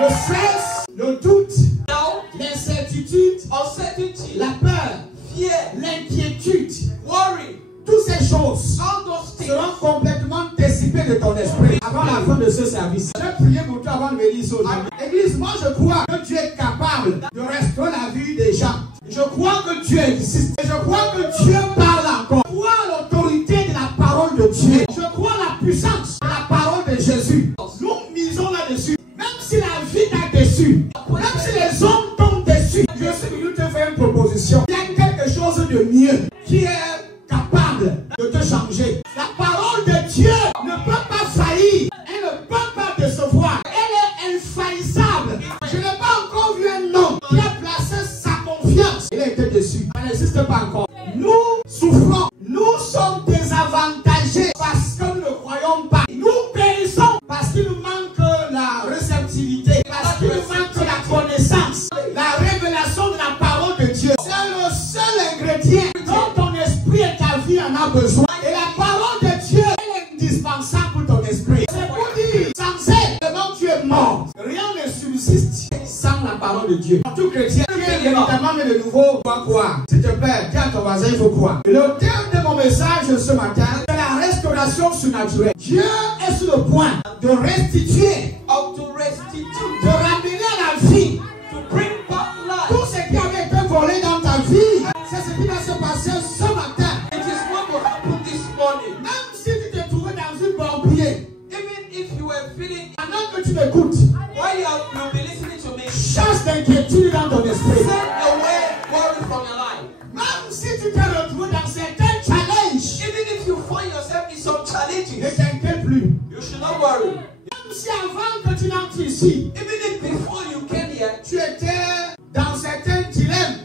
le stress, le doute, l'incertitude, la peur, l'inquiétude, toutes ces choses seront complètement dissipées de ton esprit avant la fin de ce service. J'ai prié pour toi avant de venir ici aujourd'hui. Église, moi je crois que tu es capable de restaurer la vie des gens. Je crois que Dieu existe. Et je crois que Dieu parle encore. Je crois à l'autorité de la parole de Dieu. Je crois à la puissance de la parole de Jésus. Nous misons là-dessus. Même si la vie t'a déçu, même si les hommes t'ont déçu, je suis venu te faire une proposition. Il y a quelque chose de mieux qui est capable de te changer. La parole de Dieu ne peut pas faillir. Elle ne peut pas décevoir. Elle est infaillissable. Je n'ai pas encore vu un homme qui a placé sa confiance. Il a été déçu. Ça n'existe pas encore. Nous souffrons. Nous sommes désavantagés parce que nous ne croyons pas. Nous périssons parce qu'il nous manque la réceptivité, parce qu'il nous manque la connaissance, la révélation de la parole de Dieu. C'est le seul ingrédient dont ton esprit et ta vie en a besoin. Et la parole de Dieu, elle est indispensable pour ton esprit. C'est pour dire, sans elle, devant tu es mort. Rien ne subsiste sans la parole de Dieu. Tout chrétien qui est véritablement né de nouveau doit croire. S'il te plaît, dis à ton voisin, il faut croire. Le thème de mon message ce matin, c'est la restauration surnaturelle. Dieu est sur le point de restituer, de ramener à la vie, tout ce qui avait été volé dans ta vie. C'est ce qui va se passer ce matin. Même si tu te trouvais dans une barbier, pendant que tu m'écoutes, chasse d'inquiétude dans ton esprit. Même si tu t'es retrouvé dans certains challenges, ne t'inquiète plus. Même si avant que tu n'entres ici, tu étais dans certains dilemmes,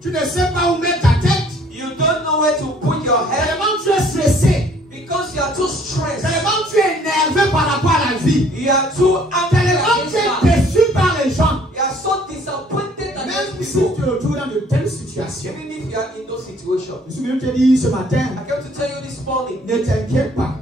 tu ne sais pas où mettre ta tête. Tellement tu es stressé. Tellement tu es énervé par rapport à la vie. Tellement tu es déçu par les gens. Même si tu te retrouves dans de telles situations, je suis venu te dire ce matin, ne t'inquiète pas.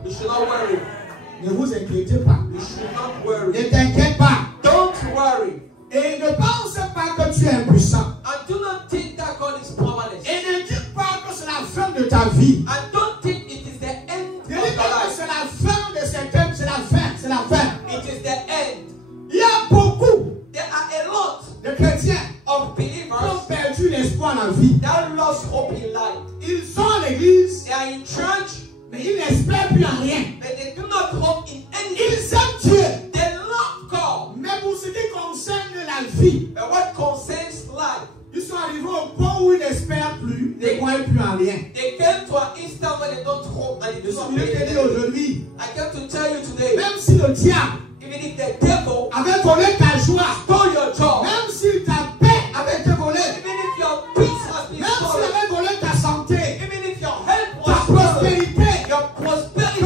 Ne vous inquiétez pas. Ne t'inquiète pas. Don't worry. Et ne pense pas que tu es impuissant. And do not think that God is powerless. Et ne dis pas que c'est la fin de ta vie. And don't think it is the end Ne of dis your pas que life. c'est la fin de cet homme, c'est la fin, c'est la fin. It is the end. Il y a beaucoup There are a lot de chrétiens of qui believers ont perdu l'espoir dans la vie. that lost hope in life. Ils sont à l'église, They are in church, mais ils n'espèrent plus en rien. but they do not hope in anything. Ils aiment Dieu, They love God, mais pour ce qui concerne la vie, but what concerns life, ils sont arrivés au point où ils n'espèrent plus, ils ne croient plus en rien. they came to an instant where they don't hope and they Je do suis not venu te believe. dire aujourd'hui, I came to tell you today, même si le diable even if the devil avait volé ta joie, stole your job, même si ta paix avait été volée, even if your peace has been même s'il stolen, avait volé ta santé, even if your health ta was stolen, prospérité, your prosperity,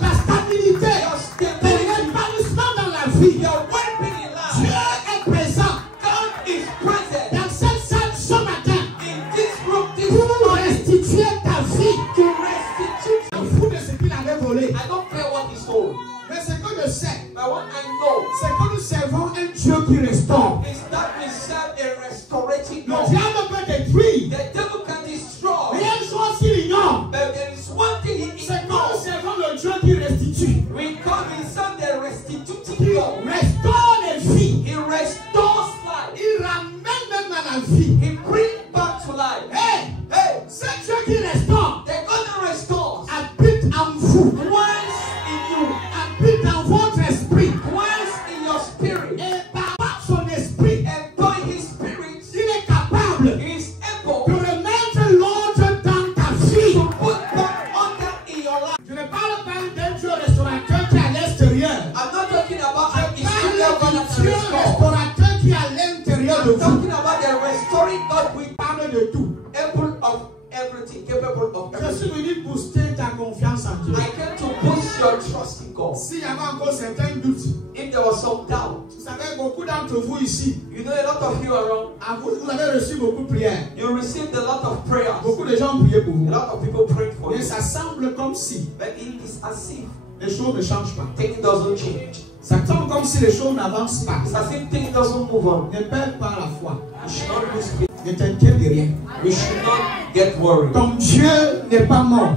ta stabilité, your ton stability, épanouissement dans la vie, your well-being in Dieu life, est présent God is present dans cette salle ce matin in this room, this pour morning, restituer ta vie. to restitute. Je m'en fous de ce qu'il avait volé. I don't care what he stole, Mais ce que je sais, but what I know c'est que nous servons un Dieu qui restaure. is that we serve a restorative Le God. diable peut détruire. The devil can destroy, Mais il y a une chose qu'il ignore. but there is one thing he C'est que nous ignores. servons le Dieu qui restitue. We call himself the restituting Qui God. restaure les vies. He restores life. Il ramène même à la vie. He brings back to life. Hey, Hey, c'est Dieu qui restaure. the God that restores Habite en vous. dwells in you, Habite en votre esprit. dwells in your spirit, Et par son esprit, and by his spirit, il est capable he is de able remettre l'ordre dans ta vie. to put back order in your life. Je ne parle pas d'un Dieu restaurateur qui est à l'extérieur. I'm not talking about an Je external God parle that d'un can Dieu restore. restaurateur qui est à l'intérieur de I'm vous. talking about the restoring God who is Il parle de tout. able of everything, capable of Je suis everything. venu booster ta confiance en Dieu. I came to boost your trust in God. S'il y avait encore certains doutes, If there was some doubt, vous savez, beaucoup d'entre vous ici, you know a lot of you around, vous avez reçu beaucoup de prières. you received a lot of prayers. Beaucoup de gens ont prié pour A vous. lot of people prayed for Mais you. ça semble comme si But it is as if les choses ne changent pas. things doesn't change. Ça tombe comme si les choses n'avancent pas. It's as if things doesn't move on. Ne perds pas la foi. You should not lose faith. Ne t'inquiète de rien. You should not get worried. Ton Dieu n'est pas mort.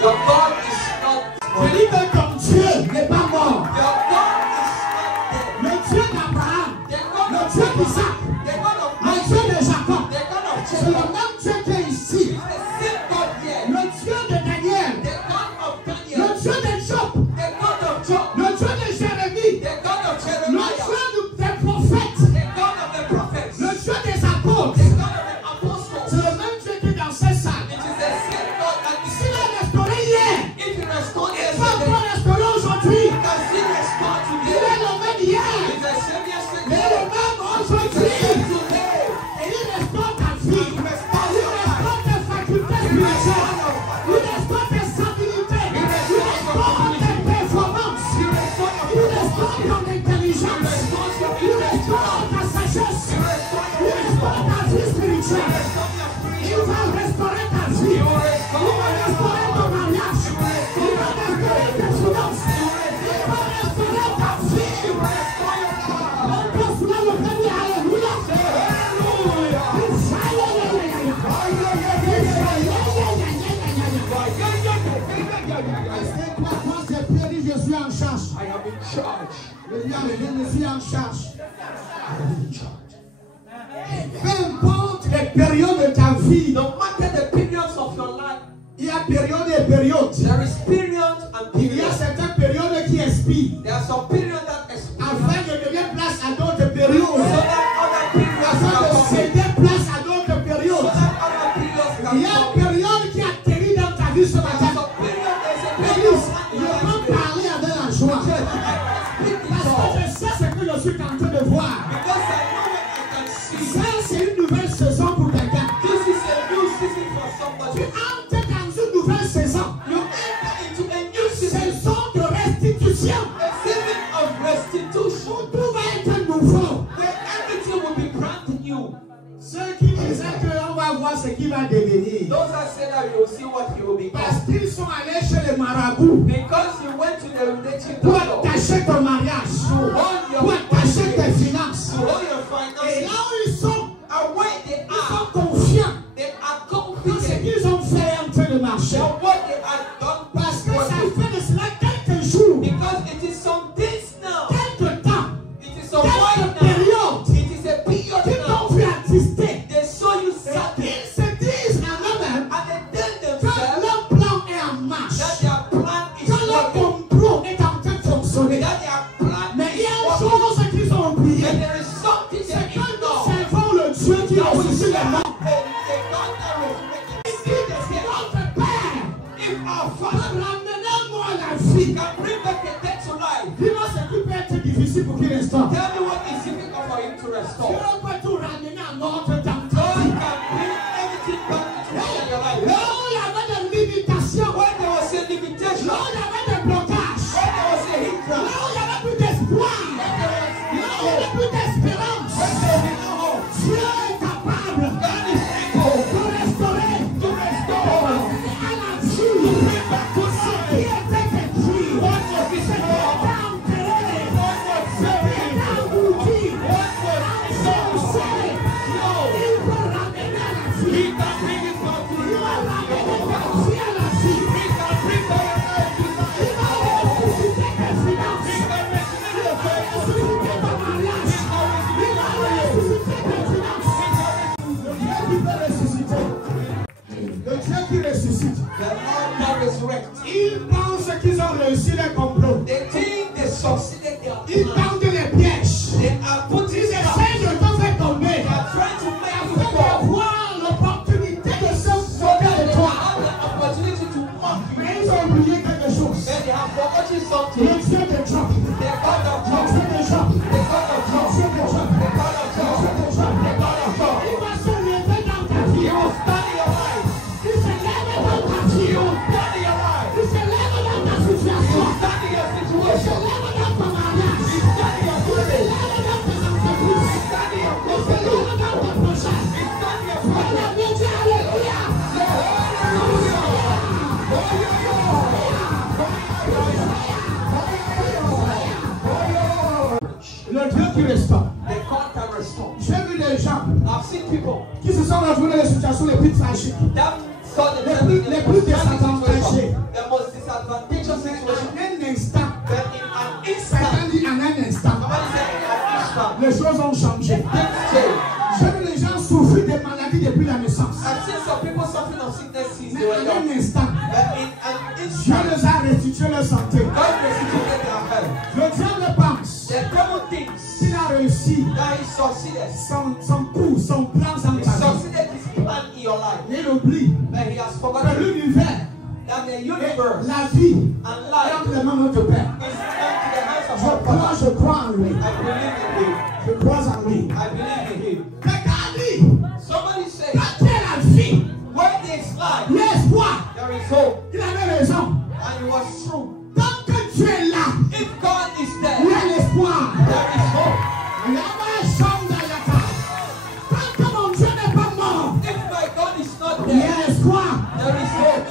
Your God is not Je dis que ton Dieu n'est pas mort. Your God is not dead. Le Dieu d'Abraham, The God le of Dieu Jacob, d'Isaac, the God of le Isaac, Dieu de Jacob, the God of c'est le Jacob, même Dieu qui est ici. is the same God here. Le Dieu de Daniel, The God of le Daniel, Dieu de Job, the God of Job, le Dieu de Jérémie, the God of le Jeremiah, Dieu des prophètes, the God of the prophets, le Dieu des apôtres. the God of the apostles. C'est le même Dieu qui est dans cette salle. It is the same God that is S'il a restauré hier, if you restore il va yesterday, encore restaurer aujourd'hui. you can still restore Il today. est le même hier, It's the same il est yesterday. le même aujourd'hui. Today, Et il restaure ta vie. Il restaure tes facultés spirituelles. Il restaure tes stabilités. Il restaure tes performances. Il restaure ton intelligence. Il restaure ta sagesse. Il restaure ta vie spirituelle. Il va restaurer ta vie. Il va restaurer ton mariage. Il va restaurer tes finances. Il va restaurer ta vie. On peut soulever le premier alléluia. Je suis en charge. I am in charge. Je suis en charge. Peu importe les périodes de ta vie, No matter the periods of your life, il y a période et période. there is periods and Il y a periods. certaines périodes qui expirent There are some periods that expire. afin de donner place à d'autres So périodes. that other periods Afin can de come. céder place à d'autres So périodes. that other periods Il can y a une come. période qui atterrit dans ta vie ce There are matin. some periods, there's a period Église, of je your peux life parler avec la joie. Parce que je sais ce que je suis en train de voir. because I know what I can see. Ça, c'est une nouvelle saison pour quelqu'un. This is a new season for Tu somebody. entres dans une nouvelle saison. You enter into a new season, Saison de restitution. a season of restitution, Tout va être nouveau. where everything will be brand new. Ceux qui disaient qu'on va voir ce qui va devenir. Those that say that you will see what you will become. Parce qu'ils sont allés chez les marabouts Because you went to the native pour doctor attacher ton mariage, pour attacher tes finances. to hold your Et finances. là où ils sont And where they ils sont are, confiants they are dans ce confident qu'ils ont fait en train de marcher. that what they have done Parce is que ça working. fait de cela quelques jours, Because it is some days now, quelques temps, it is some while quelques now, périodes it is a period qui now. t'ont vu assister. They saw you Et sat ils se disent en eux-mêmes and they tell que themselves leur plan est en marche, that their plan is que leur working, complot est en train de fonctionner. that their plan Mais il y a is une working. chose qu'ils ont oubliée. And there is something C'est they que nous ignore. servons le Dieu qui That we ressuscite les serve morts. a God that resurrected. Si notre Père If our peut Father ramener moi à la vie, can bring back the dead to life, dis-moi ce qui peut être difficile pour qu'il restaure. tell me what is difficult for him to Dieu restore. peut tout ramener à notre temps. God can bring everything back to in your life. Là où il y avait des limitations, When there was a limitation, là où il y avait des blocages, when there was a là hindrance, où il y avait plus d'espoir, là où il y avait plus d'espérance, when there was no hope, Dieu est capable God is able de restaurer, to restore, à la vie, bring back to ce life qui était détruit, what was ce qui destroyed, était enterré, what was ce qui buried, était englouti, what was enfoncé. Il peut ramener à la vie. He can bring it back to Il va life. ramener ta vie à la vie. He can bring back your life to life. Il va ressusciter tes finances. He can rescue Il your va faith. ressusciter ton mariage. Il va ressusciter tes finances. Le Dieu qui peut ressusciter. Le Dieu qui ressuscite. The Lord that resurrects. Ils pensent qu'ils ont réussi les complots. They think they succeeded their Ils plan. tendent les pièges. They are putting Ils essaient de te faire tomber. They are trying to make you Afin fall. d'avoir l'opportunité de se So moquer that de they toi. have the opportunity to mock you. Mais ils ont oublié quelque chose. Then they have forgotten Le something. Dieu de Job. The God of Le Job. Dieu de Job. The God of Le Job. Dieu de Job. The God of Job. The God of Job. Il va se lever dans ta He vie. will stand in your life. Il se lève dans ta vie. He will stand in your life. Il se lève dans ta He situation. will stand in your Il se situation. lève dans ton mariage. He stand in your Il se marriage. lève dans tes entreprises. He stand in your Il se business. lève dans tes projets. He stand in your On family. a bien dit Alléluia. Hallelujah. Le Dieu qui restaure. The God can restore. J'ai vu des gens I've seen people qui se sont retrouvés dans les situations les plus tragiques. that saw the Les plus désavantagés. the most disadvantageous situation. En un instant. But in an Quelqu'un instant, dit en un instant. somebody said in an instant, Les choses ont changé. things change. J'ai vu les gens souffrir des maladies depuis la naissance. I've seen some people suffering of sickness since Mais they were en un young. instant, But in an Dieu instant, les a restitué leur santé. God restituted their health. Le diable pense The devil thinks qu'il a réussi that he succeeded. son coup, son plan dans He ta vie. succeeded his plan in your life. Il oublie But he has que forgotten l'univers that the et universe la vie and est life entre les mains de notre Père. is into the hands of our Father. Je crois en lui. I believe in him. Je crois en lui. I believe in him. Quelqu'un dit, Somebody said, quand il y a la vie, when there's life, il y a espoir. there is hope. Il avait raison. And it was true. Tant que tu es là, If God is il y there, a l'espoir. there is hope. Il y a ma chambre dans la cave. Tant que mon Dieu n'est pas mort, If my God is not il y there, a espoir. there is hope.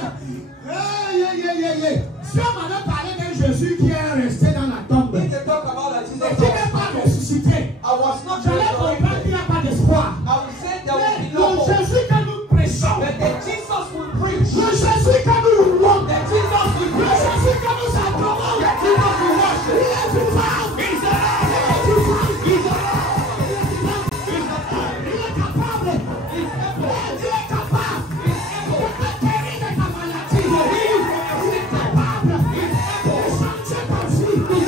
Si on m'avait parlé d'un Jésus qui est resté dans la tombe If et they talk about that Jesus qui n'est pas ressuscité, I was not j'allais comprendre qu'il n'y a pas d'espoir. I would say there will Mais be no le hope. Jésus que nous prêchons, But the Jesus we preach, le Jésus que nous louons, the Jesus we le preach, Jésus que nous adorons, the Jesus we worship, il est vivant. He's alive. Il est vivant. He's alive. Il est capable. He's able. Il est capable He's able. de te guérir de ta maladie. Il est capable de changer ta vie. Il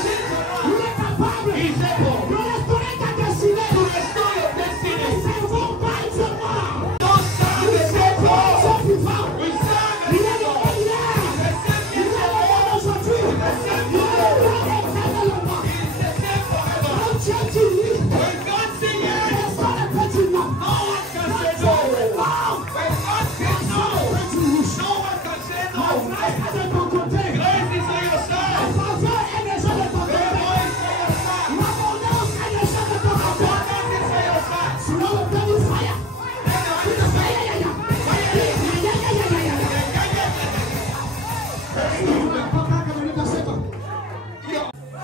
est capable He's able. de restaurer ta destinée. To restore your destiny. Servons pas Dieu mort. Don't serve the same God. Dieu vivant. We serve the Il est same le God. hier. The same Il est le yesterday. hier aujourd'hui. Il est le hier éternellement. He's the same forever. Quand Dieu dit oui, When God says yes, personne ne peut dire non. no one can say Quand no. Dieu dit non, When God says no, personne ne peut dire oui. no one can say no. Grâce est de ton côté. Grace is on your La side. faveur est déjà de ton côté. Favor is on your side. L'abondance est déjà de ton côté. Abundance is on your side. Sinon, le plan du fire.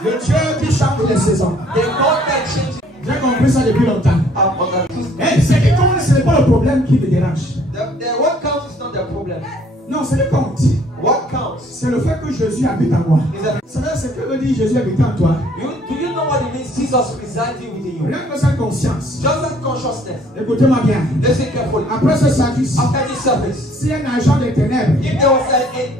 Le Dieu qui change les saisons. The God that changes. J'ai compris ça depuis longtemps. I've understood. Eh, c'est que comme ce n'est pas le problème qui me dérange. The what counts is not the problem. Non, c'est le compte. What counts C'est le fait que Jésus habite en moi. is that C'est vrai, ce que veut dire Jésus habite en toi. do you know what it means Jesus residing within you? Rien que cette conscience. Just that consciousness. Écoutez-moi bien. Listen carefully. Après ce service, After this service, si un agent des ténèbres, if there was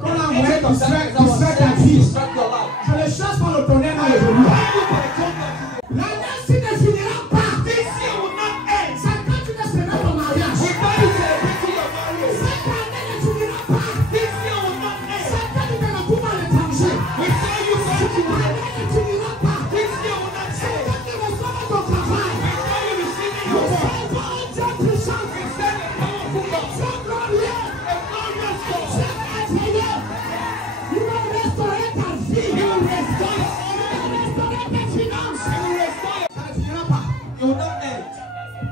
Qu'on a an envoyé agent of darkness that was distraire ta sent to vie. distract your life, je le chasse par le tonnerre dans les genoux. L'année s'y ne finira pas. this year will not end. C'est quand tu ne seras ton mariage. Without you celebrating your marriage, Cette année ne finira pas. this year will not end. C'est quand tu ne vas plus à l'étranger. Without you going to Cette marriage, année ne finira pas. this year will not C'est end. quand tu reçois ton travail. Without you receiving Nous your work, servons un Dieu puissant. we serve a powerful God, Dieu glorieux. a glorious God. Dieu merveilleux. Il va restaurer ta vie. He will restore your Il va restaurer tes finances. He will restore your. Ça ne finira pas. It will not end.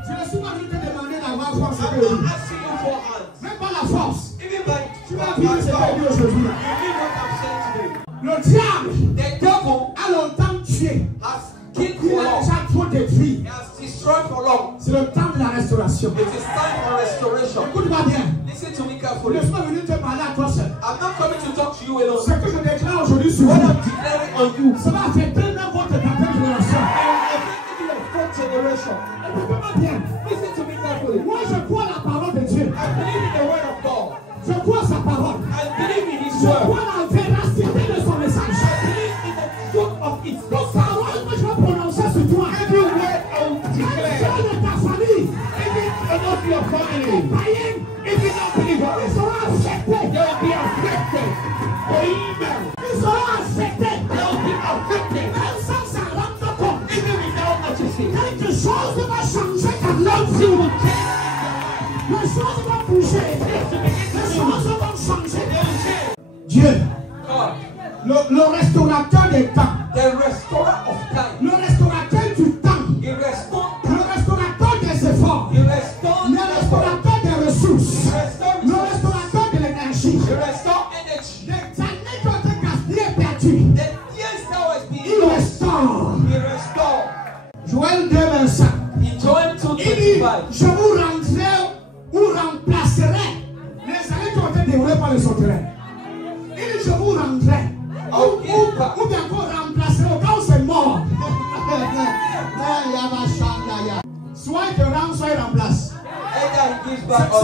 Je ne suis pas venu te demander d'avoir force I'm et de not asking you for hands. même pas la force. Even by Tu vas vivre ce que power, dit aujourd'hui. you need what I'm saying today. Le diable The devil a longtemps tué. has killed Il for a long. déjà trop détruit. He has destroyed for long. C'est le temps de la restauration. It is time for restoration. Écoute-moi bien. Listen to me Je carefully. ne suis pas venu te parler à toi seul. I'm not coming to talk to you alone. Ce que je déclare aujourd'hui sur What vous, I'm declaring on you, ça va affecter même votre quatrième génération. I will affect your fourth generation. Écoute-moi bien. Listen to me carefully. Moi, je crois la parole de Dieu. I believe in the word of God. Je crois sa parole. I believe in His Je word. crois la véracité de son message. I believe in the truth of His Les gospel. paroles que je vais prononcer sur toi. Every word I will Un declare, seul de ta famille. even of your family, Païen. if you don't believe Ils it, seront affectés. they will be affected. Amen. Ils seront affectés. They will be affected. Même sans s'en rendre compte. Even without noticing. Quelque chose va changer ta vie. Something will change. Les choses vont bouger. Les choses vont changer. They will change. Dieu, God, le restaurateur des temps, the restorer of time. le restaurateur du temps, He restores le time. restaurateur des efforts, He restores le effort. restaurateur des ressources, He restores le resources. restaurateur de l'énergie. He restores energy. Les années qui ont été gaspillées et perdues, The years that was being il lost, restaure. He restores. Joël 2, 25. In Joel 2:25. Il dit, je vous rendrai ou remplacerai les années qui ont été dévorées par les sauterelles. Il dit, je vous rendrai. Ou bien vous remplacerez au cas où c'est mort. Soit il te rend, soit il remplace.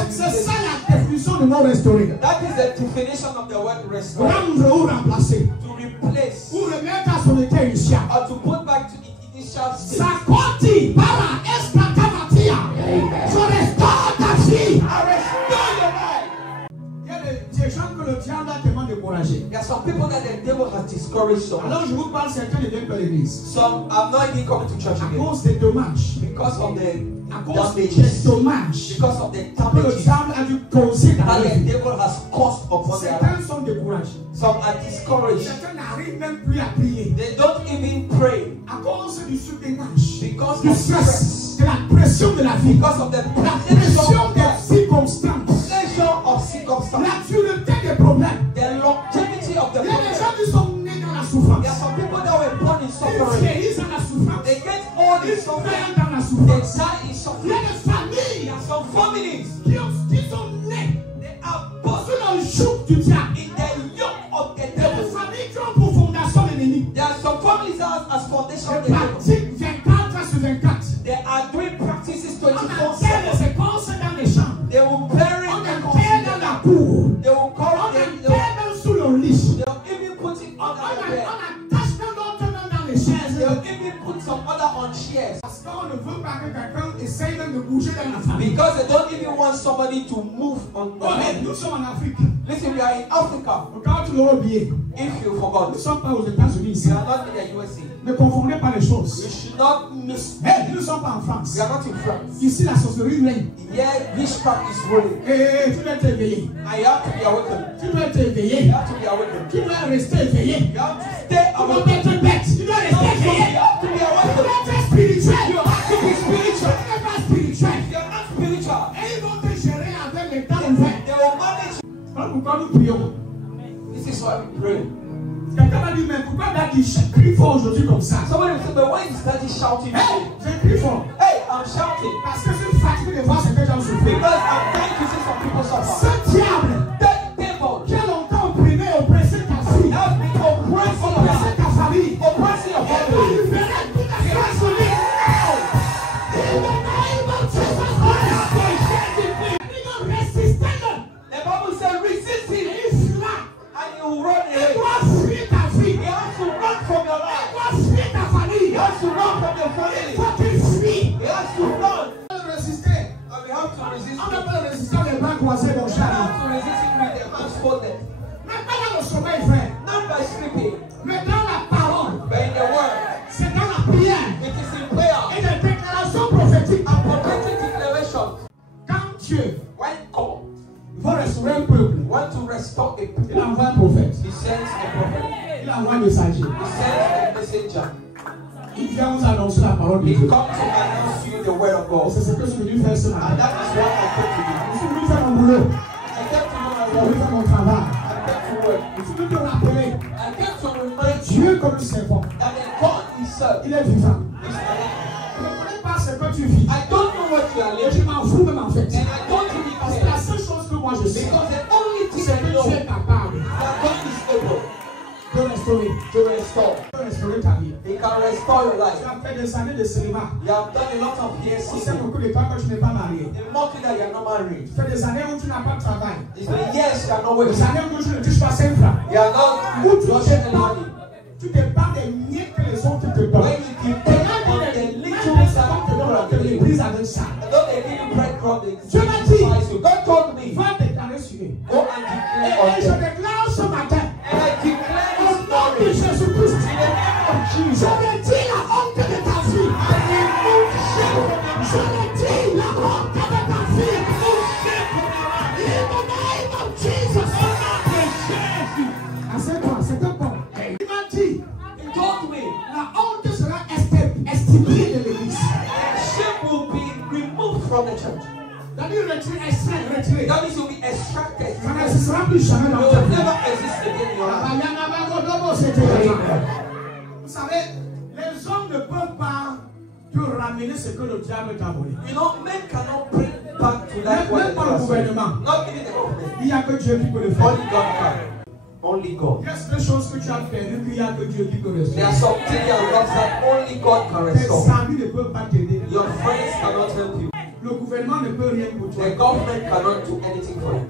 C'est ça la définition de mot restauré. That is the definition of the word restore. Rendre ou remplacer. To replace. Ou remettre à son état initial. Or to put back to its initial state. Sakoti para escatamatia. Je restaure ta vie. I restore your life. Il y a des gens que le diable a tellement découragé. There are some people that the devil has discouraged so much. Alors je vous parle, certains ne viennent pas à l'église. Some are not even coming to church À again. cause des dommages. Because of the À cause des damages. dommages. Because of the Que le damages diable a dû causer dans that la the vie. devil has caused upon their life. Certains sont découragés. Some are discouraged. Certains n'arrivent même plus à prier. They don't even pray À cause du surménage. because Du of stress. De la pression de la vie. because of the La pressure pression of des life, circonstances. pressure of circumstances, La dureté des problèmes. the longevity of the Il y a des problem. gens qui sont nés dans la souffrance. There are some people that were born in Ils suffering. vieillissent dans la souffrance. They get old in Ils suffering. meurent dans la They souffrance. die in Il y a suffering. des familles There are some families. qui sont nées They are born sous le joug du diable. in the yoke of the Il y a des devil. familles qui ont pour fondation l'ennemi. There are some families that as foundation of Des the devil. pratiques 24 sur 24. They are doing practices On enterre 24/7. les séquences dans les champs. They will bury On the enterre dans la consider. cour. They will On cover them. enterre même sous le lit. They'll even put it On under the bed. attache même l'autre même dans les chaises. They'll even put some other on chairs. Parce qu'on ne veut pas que quelqu'un essaye même de bouger dans la famille. Because they don't even want somebody to move on the Oh, mais bed. nous sommes en Afrique. Listen, we are in Africa. Quand tu l'auras oublié, If you nous forgot, ne sommes pas aux États-Unis ici. we are not in the USA. Ne confondez pas les We choses. should not miss. Hey, nous ne sommes pas en France. We are not in France. Ici, la sorcellerie règne. Here, witchcraft is ruling. Et tu dois être éveillé. I have to be awakened. Tu dois être You éveillé. have to be awakened. Tu dois rester éveillé. You have to stay Tu dois awakened. être bête. Tu dois rester You éveillé. have to be Tu awakened. dois être spirituel. You have to be spiritual. Tu n'es pas spirituel. You are not spiritual. Et ils vont te gérer avec les temps ouverts. They will manage. Voilà pourquoi nous prions. This is why we pray. Quelqu'un m'a dit, mais pourquoi Daddy crie fort aujourd'hui comme ça? Somebody will say, but why is daddy shouting Hey, today? je crie fort. Hey, I'm shouting. Parce que je suis fatigué de voir ces gens souffrir. Because I'm trying to see some people suffer. Ce diable That devil qui a longtemps opprimé et oppressé ta fille, has been oppressing your oppressé life, ta famille, oppressing your et va family. libérer toute ta grâce sur lui. In the name of Jesus Christ. Il doit résister. The Bible says resist him Il fera. and he will run Il away. doit fuir ta vie. He has to run from your Il life. doit fuir ta famille. He has to run from your Il family. faut qu'il fuit. He has to run. Il doit résister. And we have to resist On him. n'a pas le résistant les bras croisés, mon We cher. have to resist him with the hands folded. Mais pas dans le sommeil, frère. Not by sleeping, Mais dans la parole. but in the word. C'est dans la prière. It is in prayer Et les déclarations prophétiques. and prophetic declaration. Quand Dieu When God va restaurer un peuple, wants to restore a il people, envoie un prophète. he sends a prophet. Il envoie un messager. He sends a messenger. Il vient vous annoncer la parole de He Dieu. comes to announce you the word of Et God. c'est ce que je suis venu faire ce And matin. that is what I came to do. Je suis venu faire mon boulot. I came to do my Je suis venu work. faire mon travail. I came to work. Je suis venu te rappeler I came to remind you Dieu que nous servons. that the God we serve Il est vivant. is alive. Je ne connais pas ce que tu vis. I don't know what you are Et je living, m'en fous même en fait. and I don't really Parce que la care. seule chose que moi je sais, Because the only thing c'est I que know tu es capable that God is able de restaurer. to restore. De restaurer ta vie. He can restore your Tu life. as fait des années de célibat. You have done a lot of years On sait since. beaucoup de temps que tu n'es pas marié. The more that you are not married. Tu fais des années où tu n'as pas de travail. It's been years you are not Des working. années où tu ne touches pas 5 francs. You are not Où tu washing any dépends, money. tu dépends des miettes que les autres te donnent. When you Et depend là, on les the miettes little que les that autres te people donnent, are tu giving les you, brises avec ça. don't they give you breadcrumbs? Dieu m'a dit, God told me, va déclarer sur eux. go and declare on Et je them. déclare ce matin, And I declare au this nom de morning, Jésus-Christ, in the name of je Jesus, redis la honte de ta vie. Je redis la honte de ta vie. In the name of Jesus. Assieds-toi, c'est un bon. Il m'a dit, he told me, la honte sera estimée de l'église. shame will be removed from the church. C'est-à-dire retiré. That means you'll be extracted. Ça n'existera plus jamais You dans will ta vie. never exist again in your life. Vous savez, les hommes ne peuvent pas peut ramener ce que le diable t'a volé. You know, men cannot bring back to life what Même pas le gouvernement. Not even the government. Il n'y a que Dieu qui peut le faire. Only God can. Only God. Il y a des choses que tu as perdues qu'il n'y a que Dieu qui peut restaurer. There are some things you have lost that only God can Tes restore. amis ne peuvent pas t'aider. Your friends cannot help you. Le gouvernement ne peut rien pour toi. The government cannot do anything for you.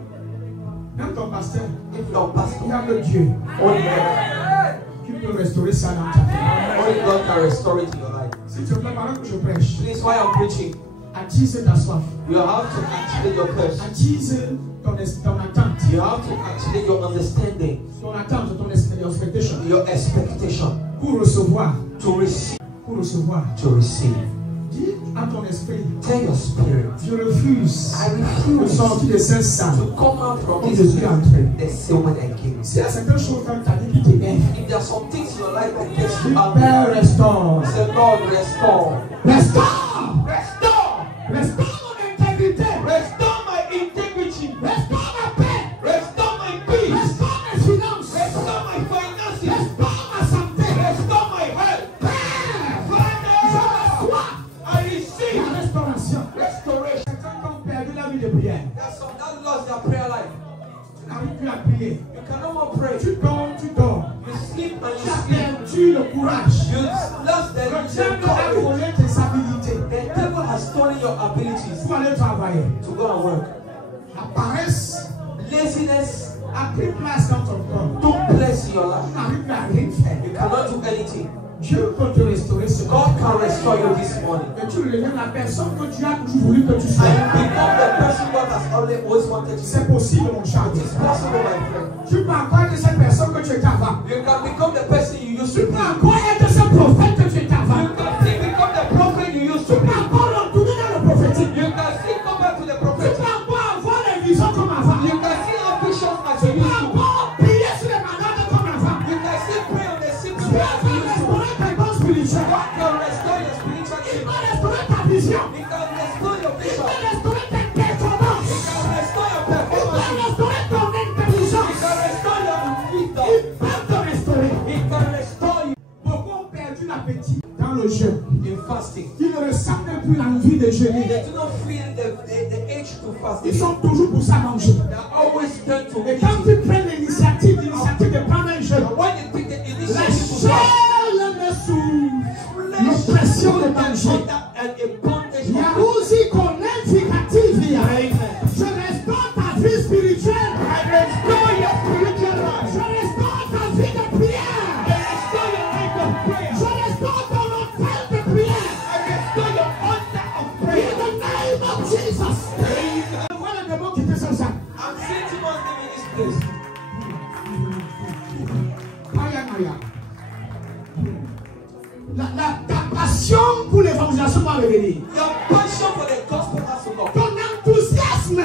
Même ton pasteur, If your pastor, il n'y a que Dieu only God, qui peut restaurer ça dans ta vie. only God can restore it in your life. S'il te plaît, pendant que je prêche, Please, while I'm preaching, attise ta soif. you have to activate your curse. Attise ton attente. You have to activate your understanding, Ton attente, ton expectation. your expectation Pour recevoir. to receive. Pour recevoir. To receive. Dis à ton esprit, Tell your spirit, je refuse I de refuse sortir de cette salle. to come out from Comme this je suis entré. the same way I came. S'il y a certaines choses dans ta vie qui t'énervent, If there are some things in your life that gets dis you out, Père, restaure. say, Lord, restore. Restaure. Restore. Restaure mon intégrité. Restore my integrity. Restaure ma paix. Restore my peace. Restaure mes finances. Restore my finances. Restaure ma santé. Restore my health. Père, Father, je reçois I receive la restauration. restoration. Certains qui ont perdu la vie de prière. There's some that lost their prayer life. Tu n'arrives plus à prier. You cannot more pray. Tu dors, tu dors. You sleep and Tu you as sleep. perdu le courage. You lost the Le diable a courage. volé tes habilités The devil has stolen your abilities pour aller travailler. to go and work. La paresse Laziness a pris place dans ton corps. took place in your Tu life. n'arrives plus à rien faire. You cannot do anything. Dieu peut te restaurer ce God matin. can restore you this morning. Et tu deviens la personne que Dieu a toujours voulu que tu And sois. you become the person God has always wanted to C'est be. possible, mon cher. It is possible, my friend. Tu peux encore être cette personne que tu étais avant. You can become the person you used Tu to peux be. encore être ce prophète que tu étais avant. You can still become the prophet you used Tu to be. peux encore retourner dans le prophétique. You can still come back to the Tu prophet. peux encore avoir les visions comme avant. You can still have visions as Tu you peux used to. encore prier sur les malades comme avant. You can still pray on the simple Tu way peux as you used to. restaurer tes dons spirituels. God can restore your spiritual Il gift. peut restaurer ta vision. He can restore your Il vision. peut restaurer tes He performances. can restore your Il peut performance. restaurer ton He intelligence. can restore your wisdom. Il peut te restaurer. He can restore you Beaucoup ont perdu l'appétit dans le jeûne. in fasting. Ils ne ressentent même plus l'envie de jeûner. They do not feel the age to fast. Ils sont toujours pour ça manger. They are always turned to Et eat. quand ils prennent l'initiative de prendre un jeûne, And when you take the la initiative to chair fast, est sous l'oppression de manger. and a bondage of Yahuzi connecticativia. Je restaure ta vie spirituelle. I restore your spiritual life. Je restaure ta vie de prière. I restore your life of prayer. Je restaure ton hôtel de prière. I restore your altar of In prayer. the name of Jesus. Voilà le démon qui était sur ça. I'm seeing demons in this place. Maya, Maya. Ta passion pour l'évangélisation va revenir. Your passion for the gospel has to come. Ton enthousiasme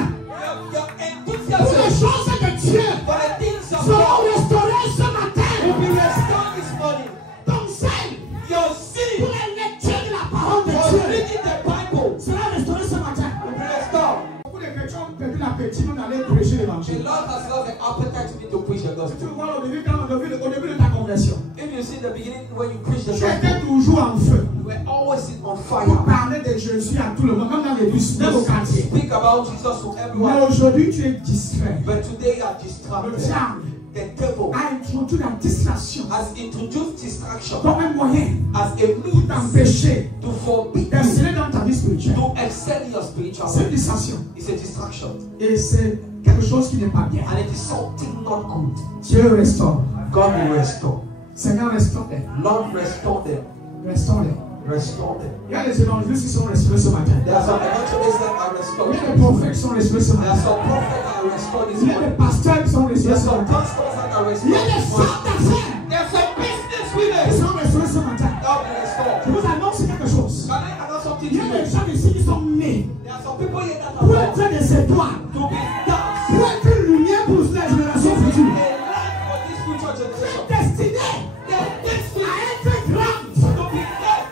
Your pour les enthusiasm choses de Dieu for the things of seront God restaurées ce will matin. be restored this morning. Ton sein Your pour sin la lecture de la parole de for Dieu reading the Bible sera restauré ce matin. will be restored. Beaucoup de chrétiens ont perdu l'appétit d'aller prêcher The l'évangile. Lord has lost the appetite to me to preach the Tu gospel. vois au début de ta conversion, If you see the beginning when you preach the tu gospel, étais toujours en feu. you were always on Pour fire. parler de Jésus à tout le monde, même dans les bus, même au quartier. Speak about Jesus to Mais everyone. aujourd'hui, tu es distrait. But today you are Le distracted. diable The devil a introduit la distraction has introduced distraction comme un moyen as a pour means t'empêcher to forbid you d'exceller dans ta vie spirituelle. to excel in your spiritual C'est une life. distraction. It's a distraction. Et c'est quelque chose qui n'est pas bien. And it is something not good. Dieu restaure. God will restore. Seigneur, restaure-les. Lord, restore them. Restaure-les. Restore them. Il y a des évangélistes qui sont restaurés ce matin. There are some evangelists that are Il y a restored. des prophètes qui sont restaurés ce There are matin. some prophets that are restored this Il y a des morning. pasteurs qui sont There restaurés are ce some matin. pastors that are Il y restored a des this morning. femmes d'affaires There are some business qui winners sont restaurés ce matin. that will restore. Je vous annonce quelque chose. Can I announce something Il y to a des you? gens ici qui sont nés There are some people here that are pour born être des étoiles, to be stars. pour être une lumière pour la génération A future. light for this future generation. Destinés They are destined à être grandes. to be great.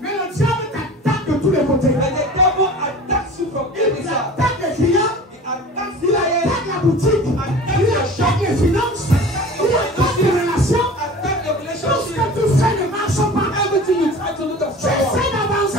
Mais le diable t'attaque de tous les côtés. And the devil attacks you from every Il side. attaque les clients, He attacks il clients, attaque la boutique, il attaque les finances, il attaque les relations. attack the Tout ce relationship. que tu fais ne marche pas. Everything you try to do does Tu not work. essaies d'avancer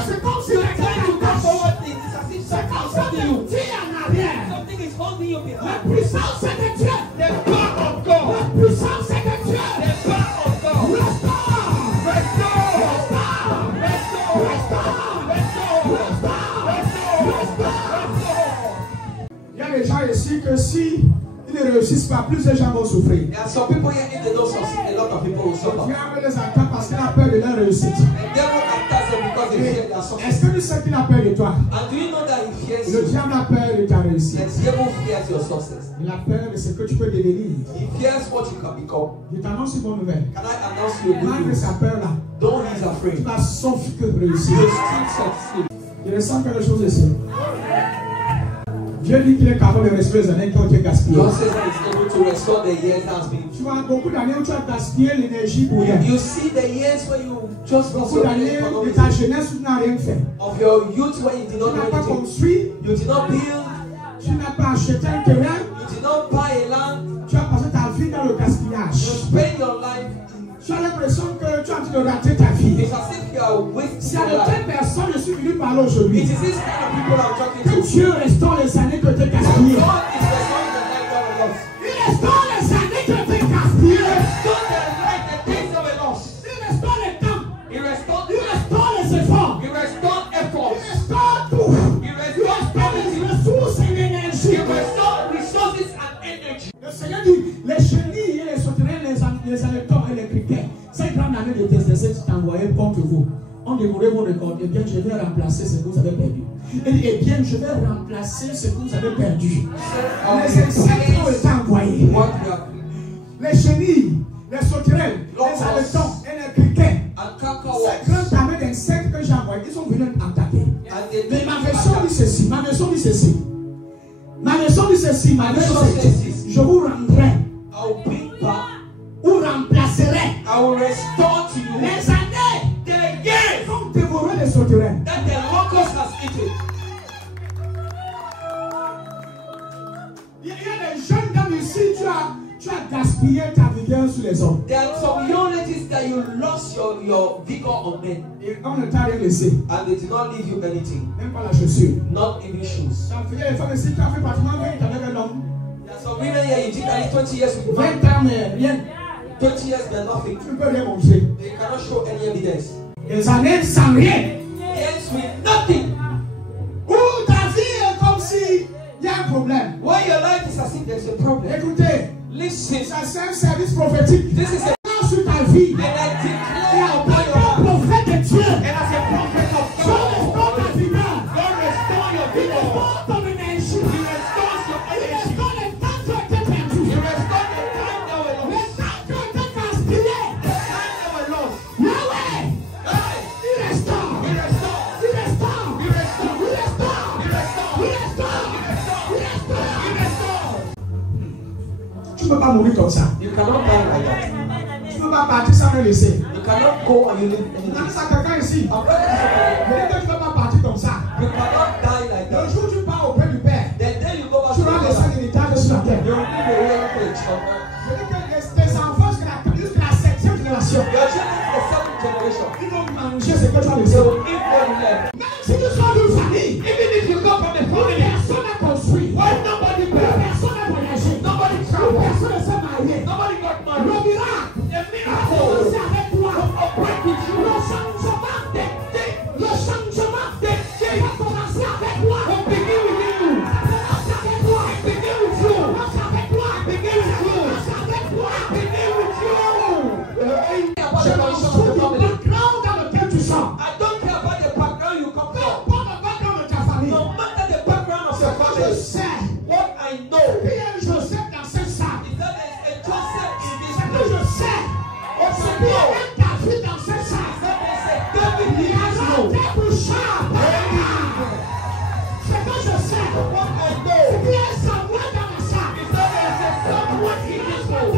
les gens ici que si ils ne réussissent pas, plusieurs gens vont souffrir. There are some people here, if they don't succeed, a lot of people will Le suffer. diable les attaque parce qu'il a peur de leur réussite. The devil attacks them because they fear their success. Est-ce que tu sais qu'il a peur de toi? And do you know that he fears Le you? diable a peur de ta réussite. The devil fears your success. Il a peur de ce que tu peux devenir. He fears what you can become. Je t'annonce une bonne nouvelle. Can I announce you a good Malgré news? sa peur là, Though he is tu afraid, vas sauf que he réussir. will still succeed. Je ressens quelque chose ici. Dieu dit qu'il est capable de restaurer les années qui ont été gaspillées. God says that he's able to restore the years that has been. Tu vois, beaucoup d'années où tu as gaspillé l'énergie pour rien. You see the years where you just lost Beaucoup your d'années energy for no de ta reason. jeunesse où tu n'as rien fait. Of your youth where you did Tu not do n'as pas anything. construit, You did not build. tu n'as pas acheté un terrain, You did not buy a land. tu as passé ta vie dans le gaspillage. You spend your life. Tu as l'impression que tu es en train de rater ta vie. It's as if you are wasting S'il y a your de life. telles personnes, je suis venu parler It aujourd'hui. is this kind of people I'm talking Que to. Dieu restaure les années que tu as God gaspillées. is restoring the life that was lost. Il restaure les années que tu as gaspillées. Restore the life, the days that were lost. Il restaure les temps. He restored Il restaure les efforts. He restored Il efforts. restaure tout. He Il restored restaure les everything. ressources et He l'énergie. restored resources and energy. Le Seigneur dit, les chenilles et les sauterelles, les alétons et les criquets, cette grande année de déserts qui t'envoyait contre vous, ont dévoré vos records. Eh bien, je vais remplacer ce que vous avez perdu. Eh bien, je vais remplacer ce que vous avez perdu. Les insectes ont été envoyés. What we have Les chenilles, les sauterelles, les alétons et les criquets. and Kaka Cette grande armée d'insectes que j'ai envoyés, ils sont venus attaquer. and they Mais ma version dit ceci, ma version dit ceci. Ma version dit ceci, ma version dit ceci. Je vous rendrai I will bring back. ou remplacerai I will restore to you les années the years comme dévorer les sauterelles. that the locust has eaten. Il y a des jeunes dames ici, tu as gaspillé ta vigueur sur les hommes. There are some young ladies that you lost your vigor on men Et on ne t'a rien laissé, and they did not leave you anything, même pas la chaussure. not even shoes. Il y a des femmes ici qui ont fait pratiquement 20 ans avec un homme. There are some women here, you did at least 20 years with 20 man. ans, mais rien. 20 years, they're nothing. Tu ne peux rien montrer. They cannot show any evidence. Des années sans rien. Years with nothing. Où ta vie est comme si il y a un problème. Why your life is as if there's a problem. Écoutez, Listen, ça c'est un service prophétique. this is a Sur ta vie. and I Et declare en upon tant your que life. prophète de Dieu, And as a prophet of Dieu restaure ta God, vigueur. God restore your Il vigor. restaure ton énergie. He restores your Il energy. restaure les temps qui ont été perdus. He restores the time that were Les lost. temps qui ont été gaspillés. The time that were lost. Yahweh, Hey, il restaure. He restores. Il restaure. He restores. Il restaure. He restores. Il restaure. He Il restaure. restores. Tu ne peux pas mourir comme ça. You cannot die like that. Tu ne peux pas partir sans rien laisser. You cannot go and you leave On a anything. dit ça à quelqu'un ici. I'm going to Je dis que tu ne peux pas partir comme ça. You cannot die like Le that. jour où tu pars auprès du Père, The day you go back tu to vas the laisser Father, un héritage sur la terre. you will leave a royal place on earth. Je dis que tes enfants jusqu'à la 7e génération, Your children in the seventh generation, ils vont manger ce que tu as they laissé. will eat what you left. Même si tu sors d'une famille, Even if you come from a family personne n'a construit, where nobody built, personne n'a voyagé, nobody traveled, personne ne s'est marié. nobody got Le married, miracle the a miracle commencé avec toi. operate with you. Le changement, le changement va commencer avec toi. Will begin with you. Commence avec toi. Begin with you. Commence avec toi. Begin with you. Commence avec toi. Begin with you. About Je the m'en condition fous of the du family. background dans lequel tu sors. I don't care about the background you come Peu from. importe le background de ta famille. No matter the background of your Je family, sais what I know qu'il y a un Joseph dans cette salle. is that there is a Joseph in this Ce que place. je sais, What c'est I qu'il y a know un David dans cette is salle. that there is a David Il in y a this un room. débouchard. Ce que je sais, What I c'est know qu'il y a un Samuel dans la salle. is that there is a someone in this room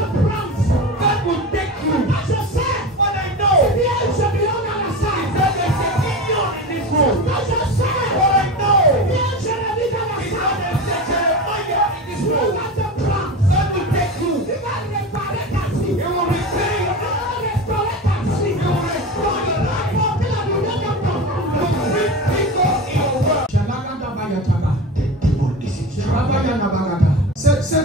that will take you. Je sais, What I c'est know qu'il y a un Gédéon dans la is salle. that there is a Gideon in this room. Je sais, What I know il y a un Jérémie dans la is that salle. there is a Jeremiah in this Il room va te prendre. that will take you. Il va réparer ta vie. He will repair your Il life. va restaurer ta vie. He will restore your life. Apporter la lumière dans ton He monde. will bring people in your world.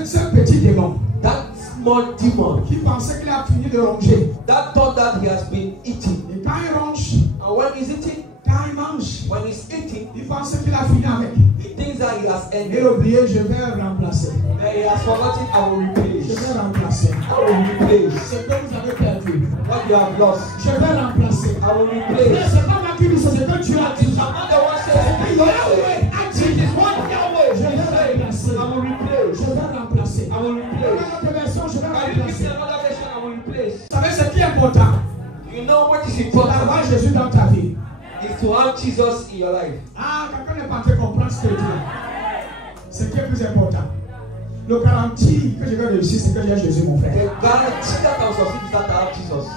Ce petit démon That small demon qui pensait qu'il a fini de ronger. that thought that he has been eating. Et quand il ronge, And when he's eating, ta Quand il mange, when he's eating, il pense qu'il a fini avec. he thinks that he has Et ended. il a oublié, je vais remplacer. But he has forgotten, I will Je replace. vais remplacer. I will replace. Ce que vous avez perdu. What you have lost, Je vais remplacer. I will Mais replace. c'est pas moi qui dis ça, c'est que Dieu a dit. I'm not the one saying Yahweh a it dit. is one Yahweh. Je vais remplacer. I will replace. Je vais remplacer. I will replace. Dans notre version, je vais Can you give me remplacer. another version? I will replace. Vous savez ce qui est important? You know what is C'est important d'avoir Jésus dans ta vie. is to have Jesus in your life. Ah, quelqu'un n'est pas en train de comprendre ce que je dis. Ce qui est plus important. Le garantie que je vais réussir, c'est que j'ai Jésus, mon frère. The guarantee that I will succeed is that I have Jesus.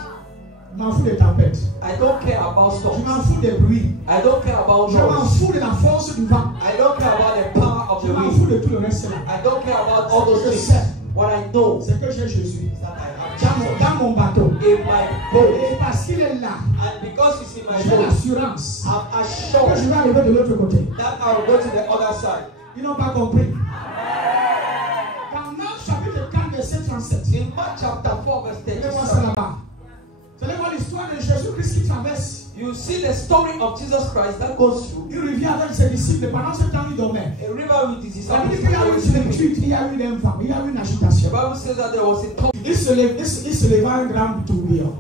Je m'en fous des tempêtes. I don't care about Je storms. m'en fous des bruits. I don't care about Je m'en noise. fous de la force du vent. I don't care about the power of Je the m'en fous wind. de tout le reste là. I don't care about all those Je things. sais. What I know C'est que j'ai Jésus. is that I have Dans mon bateau. Jesus in my boat. Et parce qu'il est là, And because he's in my j'ai boat, l'assurance I'm que je assured vais arriver de l'autre côté. that I will go to the other side. Ils n'ont pas compris. Dans Marc chapitre 4, verset 37. In Mark chapter 4, verse Allez voir ça 37, là-bas. Vous allez voir l'histoire de Jésus-Christ qui traverse. you see the story of Jesus Christ that goes through Il revient avec ses disciples. Pendant ce temps, il dormait. a river with his Ça veut disciples. dire qu'il y a eu une solitude, il y a eu un vent, il y a eu une agitation. The Bible says that there was a tumult. Il se leva un grand tourbillon.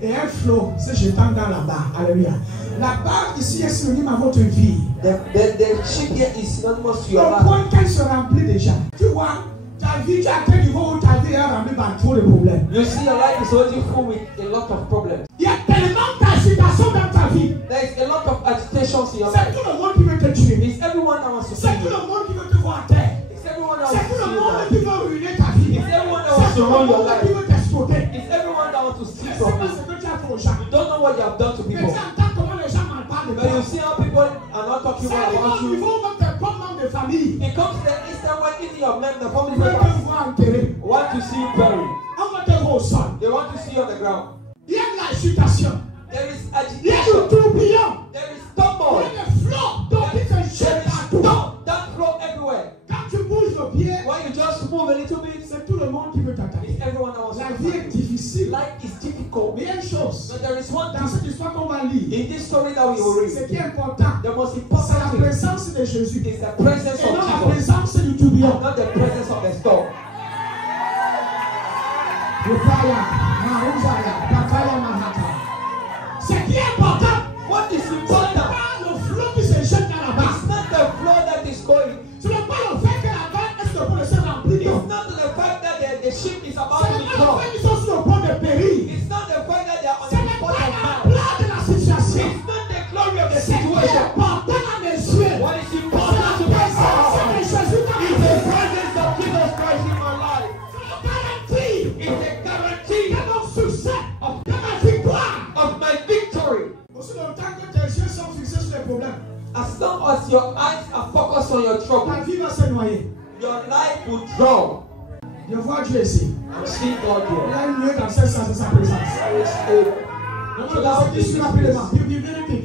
Et un flot se jetant dans la barre. Alléluia. La barre ici est synonyme à votre vie. The ship here is synonymous to your Au life. point qu'elle se remplit déjà. Tu vois, ta vie, tu as atteint le niveau où ta vie est remplie par trop de problèmes. You see, your life is already full with a lot of problems. Il y a tellement d'agitation dans ta vie. There is a lot of agitations in your C'est life. tout le monde qui veut te tuer. It's everyone that wants to see C'est tout you. le monde qui veut te voir à terre. It's everyone that C'est wants tout to le see you monde die. qui veut ruiner ta vie. It's everyone that C'est wants to tout le run your monde qui life. veut t'exploiter. It's everyone that wants to steal Mais from c'est pas you. ce que tu as fait aux gens. You don't know what you have done to Mais people. tu entends comment les gens m'en parlent de But toi. you see how people are not talking C'est arrivé about au you. niveau où tes membres de famille It comes to the instant when even your men, the family veulent members, te voir enterré. want to see you buried. On va te voir au sol. They want to see you on the ground. Il y a de l'agitation. There is Il y a agitation. du tourbillon. There is Il turmoil. y a des flots d'eau qui se There jettent is partout. storm that flow everywhere. Quand tu bouges le pied, When you just move a little bit, c'est tout le monde qui veut t'attaquer. it's everyone that wants La to vie est attack you. difficile. Life is difficult. Mais il y a une chose. But there is one Dans thing cette histoire qu'on va lire, in this story that we will ce read. qui est important, The most c'est important la thing présence de Jésus. is the presence Et non la of Jesus, présence du tourbillon. not the presence of the storm. Rufaya, Maruzaya, Bakaya, Mahata. Ce qui est important, What is ce n'est important pas le flot qui se jette dans la barre. is not the flow that is going. Ce n'est pas le fait que la barre est sur le point de se remplir d'eau. It's not the fact that the ship is Ce about to n'est be pas le drowned. fait qu'ils sont sur le point de périr. It's not the fact that they are on Ce the n'est spot pas of la man. gloire de la situation. It's not the glory of the Ce qui est situation. important à mes yeux, What is c'est important la to me présence de Jésus dans is ma the vie. presence of Jesus Christ in my life. Garantie It's a guarantee de mon succès, de ma victoire. of my victory. Aussi longtemps que tes yeux sont fixés sur les problèmes, As long as your eyes are focused on your ta trouble, vie va se noyer. your life will drown. Je vois Dieu ici. I'm seeing God Il here. y a une lieu dans cette salle, c'est sa présence. There is a Donc, on dit sur rapidement. Il vient de pique.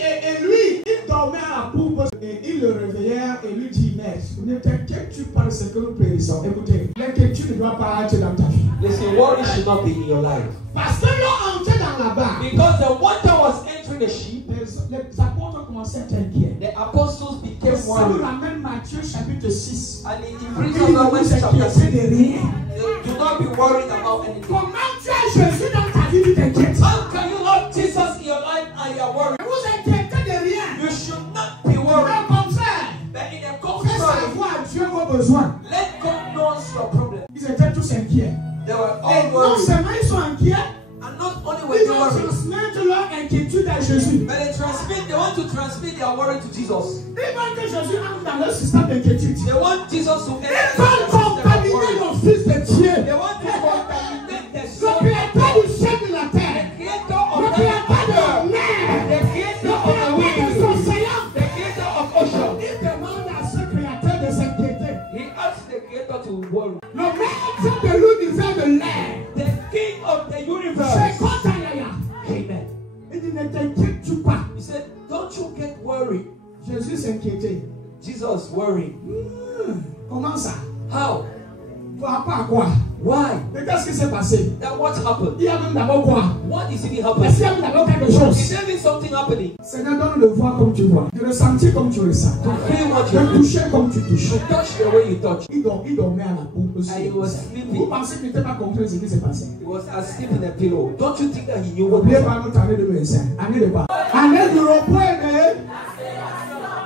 Et lui, il dormait à la poupe et il le réveillèrent et lui dit, mais ne t'inquiète-tu pas de ce que nous périssons. Écoutez, l'inquiétude ne doit pas être dans ta vie. Listen, worry should not be in your life. Parce que l'on entrait dans la barre, Because the water was entering the ship, les apôtres commençaient à être inquiets. the apostles became Ça nous worried. ramène Matthieu chapitre 6. And it Il brings dit, us ne down vous Matthew chapter inquiétez 6. de rien. Do not be worried about anything. Comment tu as Jésus dans ta vie, tu t'inquiètes. How can you have Jesus in your life and you are worried? Ne vous inquiétez de rien. You should not be worried. Au contraire, But in a faites contrary, savoir à Dieu vos besoins. let God know your problem. Ils étaient tous inquiets. They were Et all non worried. seulement ils sont inquiets, And not only were ils they vont worried, transmettre leur inquiétude à Jésus. but they want to transmit their worry to Jesus. Ils veulent que Jésus entre dans leur système d'inquiétude. They want Jesus to enter Ils into veulent their system of contaminer worry. le Fils de Dieu. They want to contaminate the Le soul of créateur God. du ciel et de la terre. Creator Le of créateur de la the mer. the creator Le of the créateur des wind, océans. the creator of ocean. Il demande à ce créateur de s'inquiéter. He asked the creator to worry. Le maître de l'univers de l'air. The king of the C'est universe. Kotayaya. Amen. Il dit, ne t'inquiète-tu pas. He said, don't you get worried. Jésus s'inquiétait. Jesus worried. Comment ça? How? Par rapport à quoi? Why? Mais qu'est-ce qui s'est passé? Then what happened? Il y a même d'abord quoi? What is even Est-ce happening? qu'il y a même d'abord quelque Is chose? there even something happening? Seigneur, donne le voir comme tu vois, de le sentir comme tu le sens, To feel what de you le do. toucher comme tu touches. To touch the way you touch. Il dormait à la pompe aussi. And he was Vous sleeping. pensez qu'il n'était pas compris ce qui s'est passé? He was asleep in a pillow. Don't you think that he knew what N'oubliez was pas notre année de médecin. Année de quoi? Année du repos, aimé.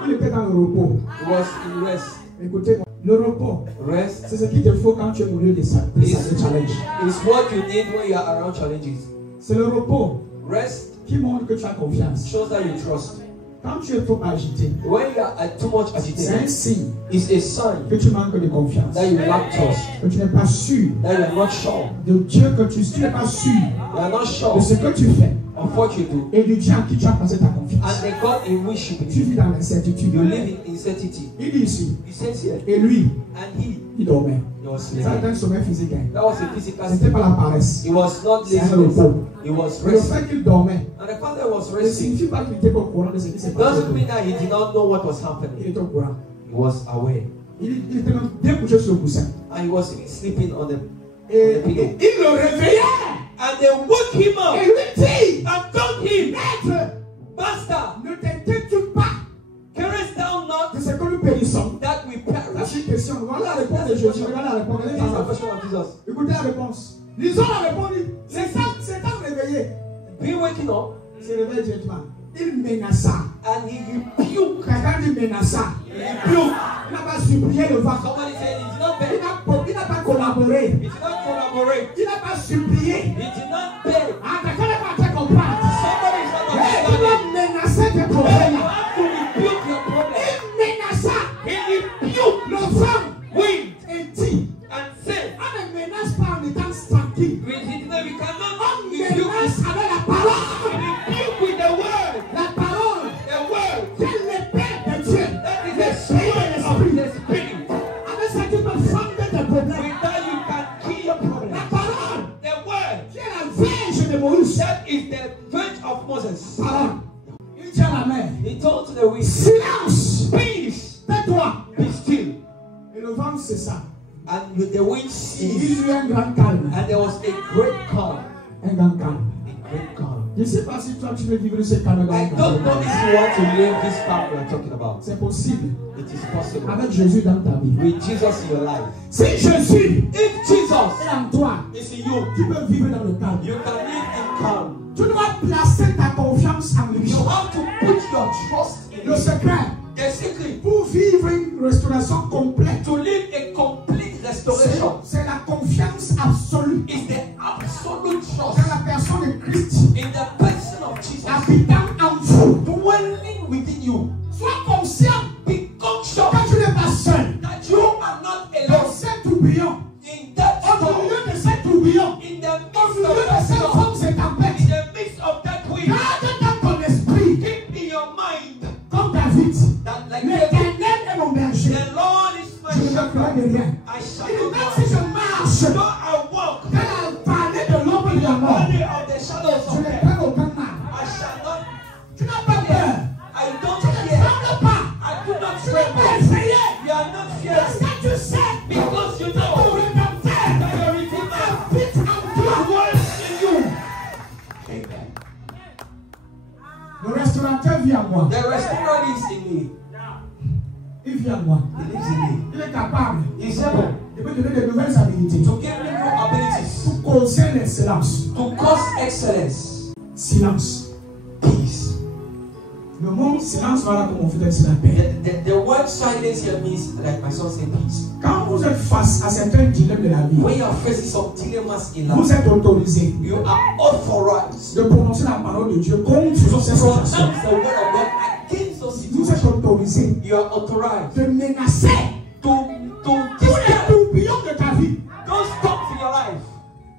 Il était dans le repos. He was in rest. Écoutez-moi, le repos, Rest c'est ce qu'il te faut quand tu es au milieu des challenges. is what you need when you are around challenges. C'est le repos Rest qui montre que tu as confiance. shows that you trust. Quand tu es trop agité, When you are too much c'est un agitated, signe it's a sign que tu manques de confiance, that you lack trust, que tu n'es pas sûr that you are not sure. de Dieu, que tu n'es pas sûr You are not sure de ce que tu fais of what you do. et du Dieu à qui tu as passé ta confiance. And the God in which you Tu believe, vis dans l'incertitude. you live in uncertainty. Il dit ici, He says here, et lui, and he il dormait. was Ça sleeping. c'était un sommeil physique. Hein. That was a physical C'était sleep. pas la paresse. He was not C'est un laziness. repos. He was Mais le resting. fait qu'il dormait And the father was ne resting. signifie pas qu'il n'était pas au courant de ce qui s'est passé. Doesn't mean that he did not know what was Il happening. était au courant. He was aware. Il était même bien couché sur le coussin. And he was sleeping on the Et pillow. il le réveillait. And they woke him up Et lui dit, and told him, Maître, Master, ne t'inquiète pas carest thou not de ce que nous périssons. that we Ça, perish? c'est une question. Regardez la réponse de Jésus. Regardez la réponse. This is the question of Jesus. Écoutez la réponse. Lisons la réponse. C'est un réveillé. Be waking up, Il se réveille directement. Il menaça. and he rebuked. Quelqu'un dit menaça. Il n'a pas supplié le vent. Somebody said he did not Il beg. n'a pas collaboré. He did not collaborate. Il n'a pas supplié. He did not beg. Ah, quelqu'un n'a pas fait comprendre. Somebody is not Et il understanding. a menacé tes You problèmes. have to rebuke your problem. Il menaça. He rebuked Le vent wind et dit, and said, on ne menace pas en étant tranquille. we cannot On rebuke menace it. avec la parole. Rebuke with the word. La parole, The word. c'est l'épée de Dieu. That is the sword of the spirit. Avec ça, tu peux fonder tes problèmes. With that you can kill your problem. La parole, The word. qui est la verge de Moïse. That is the verge of Moses. Parole. Il tient la main. He told to the wind, Silence. peace, Tais-toi. be still. Et le vent, c'est ça. And with the wind Il ceased. y a un grand calme. And there was a great calm. Un grand calme. A great calm. Je ne sais pas si toi tu veux vivre ce calme dans I le don't know calme. if you want to live this calm we are talking about. C'est possible. It is possible. Avec Jésus dans ta vie. With Jesus in your life. Si Jésus If Jesus est en toi, is in you, tu peux vivre dans le calme. you can live in calm. Tu dois placer ta confiance en lui. You have to put your trust in Le Him. secret The secret pour vivre une restauration complète, to live a complete restoration c'est la confiance absolue is the absolute dans trust la personne de Christ in the person of Jesus habitant en vous. dwelling within you. Sois conscient Be conscious que tu n'es pas seul. that you are not Dans alone cet tourbillon, in that au storm, milieu de cet tourbillon, in the au midst milieu of de that cette storm, force et tempête, in the midst of that wind. garde dans ton esprit, Keep in your mind comme David, that like David, l'Éternel est mon berger. the Lord is my Je ne me shepherd. crains de rien. I shall Il dit, not même si je want. marche Though I walk dans la vallée de l'ombre de la mort, valley of the shadows je of ne death, crains aucun mal. I shall not Tu n'as pas peur. I don't Tu ne fear. trembles pas. I do not Tu n'es pas tremble. effrayé. You are not Parce fearful que tu sais because you que ton know Rédempteur that your Redeemer habite en toi. dwells in you. Amen. Le restaurateur vit en moi. The restaurant is in me. Il vit en moi. He lives in me. Il est capable He's able de me donner de nouvelles habilités to give me new abilities pour causer l'excellence. to cause excellence, Silence. peace. Le mot silence, voilà comment on fait c'est la paix. The word silence here means, like my son said, peace. Quand vous êtes face à certains dilemmes de la vie, When you are facing some dilemmas in vous life, êtes autorisé you are authorized de prononcer la parole de Dieu contre to ces pronounce situations. the word of God against those Vous êtes situations. autorisé You are authorized de menacer to tous les disturb tourbillons de ta vie. those storms in your life.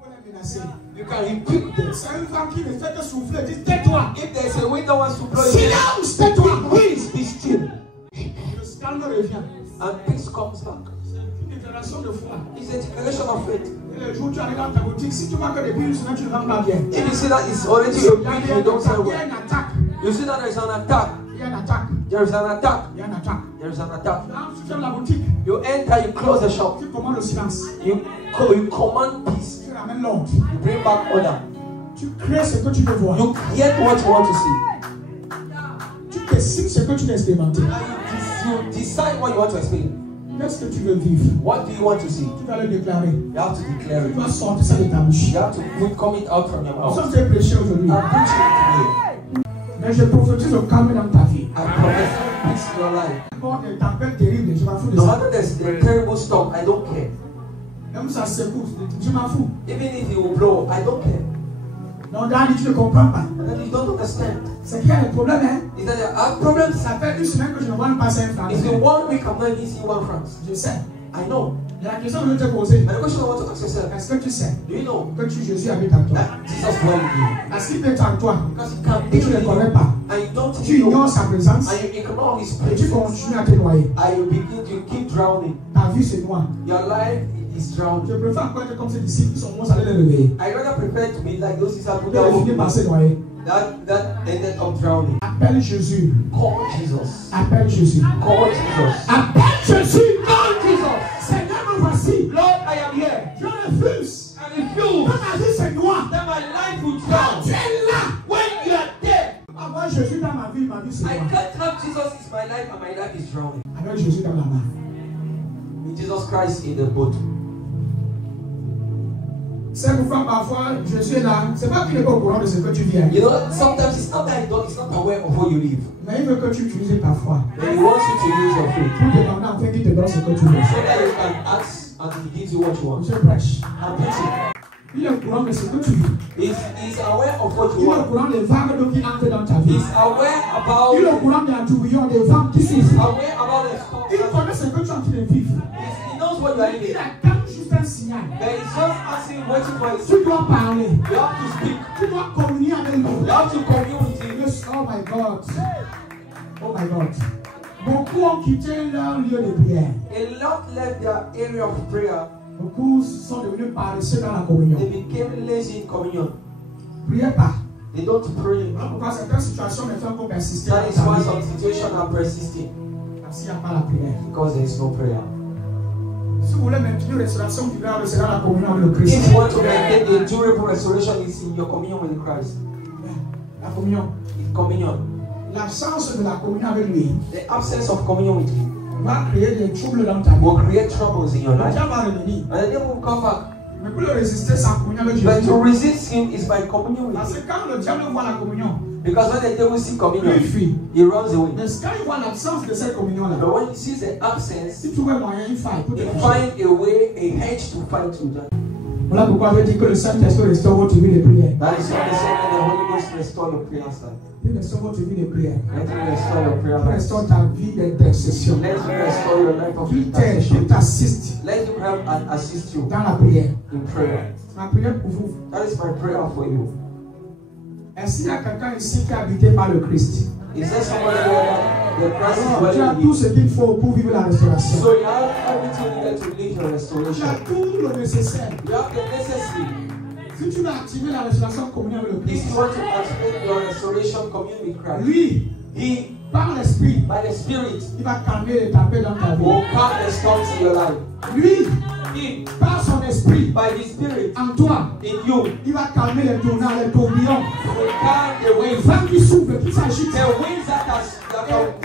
Vous les menacez. You can rebuke them. C'est un vent qui ne fait que souffler. Dis tais-toi. If there is a wind that wants to blow you, Silence, tais-toi. please be still. Le calme revient. And peace comes back. Une déclaration de foi. It's a declaration of faith. Et le jour où tu arrives dans ta boutique, si tu manques de billes, tu ne vends pas bien. If you see that it's already a big, you don't sell Il y a well. une attaque. You see that there is an attack. Il y a une attaque. There is an attack. Il y a une attaque. There's an attack. Tu fermes la boutique. You enter, you close the shop. Tu commandes le silence. You command peace. Tu ramènes l'ordre. You bring back order. Tu crées ce que tu veux voir. You create what you want to see. Tu décides ce que tu veux expérimenter. You decide what you want to experience. Qu'est-ce que tu veux vivre? What do you want to see? Tu vas le déclarer. You have to declare Tu it. vas sortir ça de ta bouche. You have to come it out from your mouth. Ça, j'ai prêché aujourd'hui. I'm preaching today. Mais je prophétise le calme dans ta vie. I promise peace in your life. Quand des tempêtes terribles, je m'en fous de No ça. matter there's a terrible storm, I don't care. Même ça secoue, je m'en fous. Even if it will blow, I don't care. Non, Dani, tu ne comprends pas. And then you don't understand. C'est qu'il y a des problèmes, hein. Is that there are problems? Ça fait une semaine que je ne vois pas ça en France. It's been 1 week I'm not even seeing one France. Je sais. I know. Il y a la question que je veux te poser. And the question I want to ask yourself, Est-ce que tu sais do you know que Jésus habite en toi? that Jesus dwells in you? Parce qu'il est en toi Because he can't et be tu ne in le you, connais pas. and you don't Tu know, ignores sa présence and you ignore his et tu presence, continues à te noyer. and you begin to keep drowning. Ta vie c'est noir. Your life is drowning. Je préfère encore être comme ces disciples qui sont bons à les réveiller. I rather prefer to be like those disciples Ils ont fini par se noyer. that ended up drowning. Appelle Jésus. Call Jesus. Appelle Jésus. Call Jesus. Appelle Jésus. Call Jesus. Seigneur, me voici. Lord, I am here. Je refuse. I refuse Que ma vie c'est noir. that my life will Quand drown. tu es là. When you are dead, Avoir Jésus dans ma vie c'est I noir. can't have Jesus is my life and my life is drowning. Avec Jésus dans la main. With Jesus Christ in the boat. C'est pourquoi parfois Jésus est là. C'est pas qu'il n'est pas au courant de ce que tu viens. You know, sometimes it's not that he don't, he's not aware of what you live. Mais il veut que tu utilises ta foi. But he wants you to use your faith Pour demander afin qu'il te donne ce que tu veux. so that you can ask and he gives you what you want. Je prêche. I'm preaching. Il est au courant de ce que tu veux. He's aware of what Il you est au want. courant des vagues d'eau qui entrent dans ta vie. He's aware Il est au about courant des tourbillons, des vents qui he's souffrent. aware about the storm. Il connaît ce que tu es en train de vivre. He knows what you are Il living. attend juste un signal. But he's just asking, waiting for his. Tu dois parler. You have to speak. Tu dois communier avec lui. You have to commune with him. Yes, oh my God. Oh my God. Beaucoup ont quitté leur lieu de prière. A lot left their area of prayer. Beaucoup sont devenus paresseux dans la communion. They became lazy in communion. Priez pas. They don't pray. Voilà pourquoi certaines situations ne font que persister That dans is ta why vie. some situations are persisting. Parce qu'il n'y a pas la prière. Because there is no prayer. Si vous voulez maintenir une restauration durable, c'est dans la communion avec le Christ. If you want to maintain a durable restoration, it's in your communion with Christ. La communion. In communion. L'absence de la communion avec lui The absence of communion with Him va créer des troubles dans ta vie. will create troubles in your Le life. diable va revenir. And the devil will come back. Mais pour le résister sans communion avec But Jésus. to resist Him is by communion with Parce Him. que quand le diable voit la communion, Because when the devil sees lui il communion, fuit. he runs away. Mais quand il voit l'absence de cette communion-là, But when he sees the absence, si tu trouves un moyen, il faille pour te he toucher. finds a way, a hedge to fight with that. Voilà pourquoi je dis que le Saint-Esprit restaure votre vie de prière. That is why they say that the Holy Ghost restore your prayer life. Il restaure votre vie de prière. Let Him restore your prayer Il life. restaure ta vie d'intercession. Let Him restore your life of Il t'aide, il intercession. t'assiste Let Him help and assist you dans la prière. in prayer. Ma prière pour vous. That is my prayer for you. Est-ce qu'il y a quelqu'un ici qui est habité par le Christ? Is there somebody here that the Christ is Tu as dwelling in tout you? ce qu'il faut pour vivre la restauration. So you have everything needed to live your Tu restoration. as tout le nécessaire. You have the necessary. Si tu veux activer la restauration communion avec le If Christ, you want to activate your restoration commune with Christ, lui, He, par l'Esprit, by the Spirit, il va calmer les tempêtes dans ta vie. will calm the storms in your life. Lui, He, par son esprit, by His Spirit, en toi, in you, il va calmer les tournants, les tourbillons, will calm the les waves. vents qui soufflent, qui s'agitent. The winds that are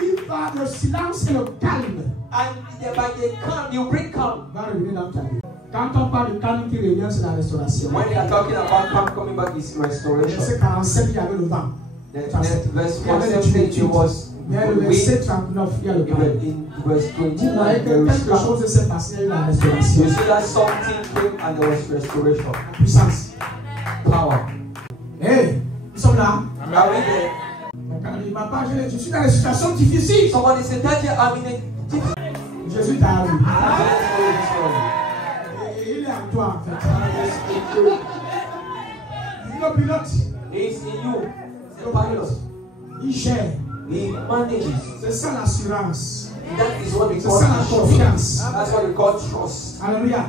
Et il va, le silence et le calme and by the calm, you bring calm. va revenir dans ta vie. Quand on parle de calme qui revient, c'est la restauration. When they are talking about calm coming back, is restoration. Verset 47, il y avait le vent. Verse Il y avait 47 les it tumultudes. was Mais le wind. verset 39, il y a le calme. In verse Vous voyez 29, que there is quelque calm. chose s'est passé, il y a eu la restauration. You see that something came and there was restoration. Puissance. Power. Hey, nous sommes là. Are we there? Quand il dit, papa, je suis dans une situation difficile. Somebody said that I'm in a difficult Jésus t'a vu. situation. Et il est en toi, en fait. Il est le pilote. He's in you. The pilot. Il gère. He manages. C'est ça l'assurance. That is what we C'est call ça la trust. confiance. That's what we call trust. Alléluia.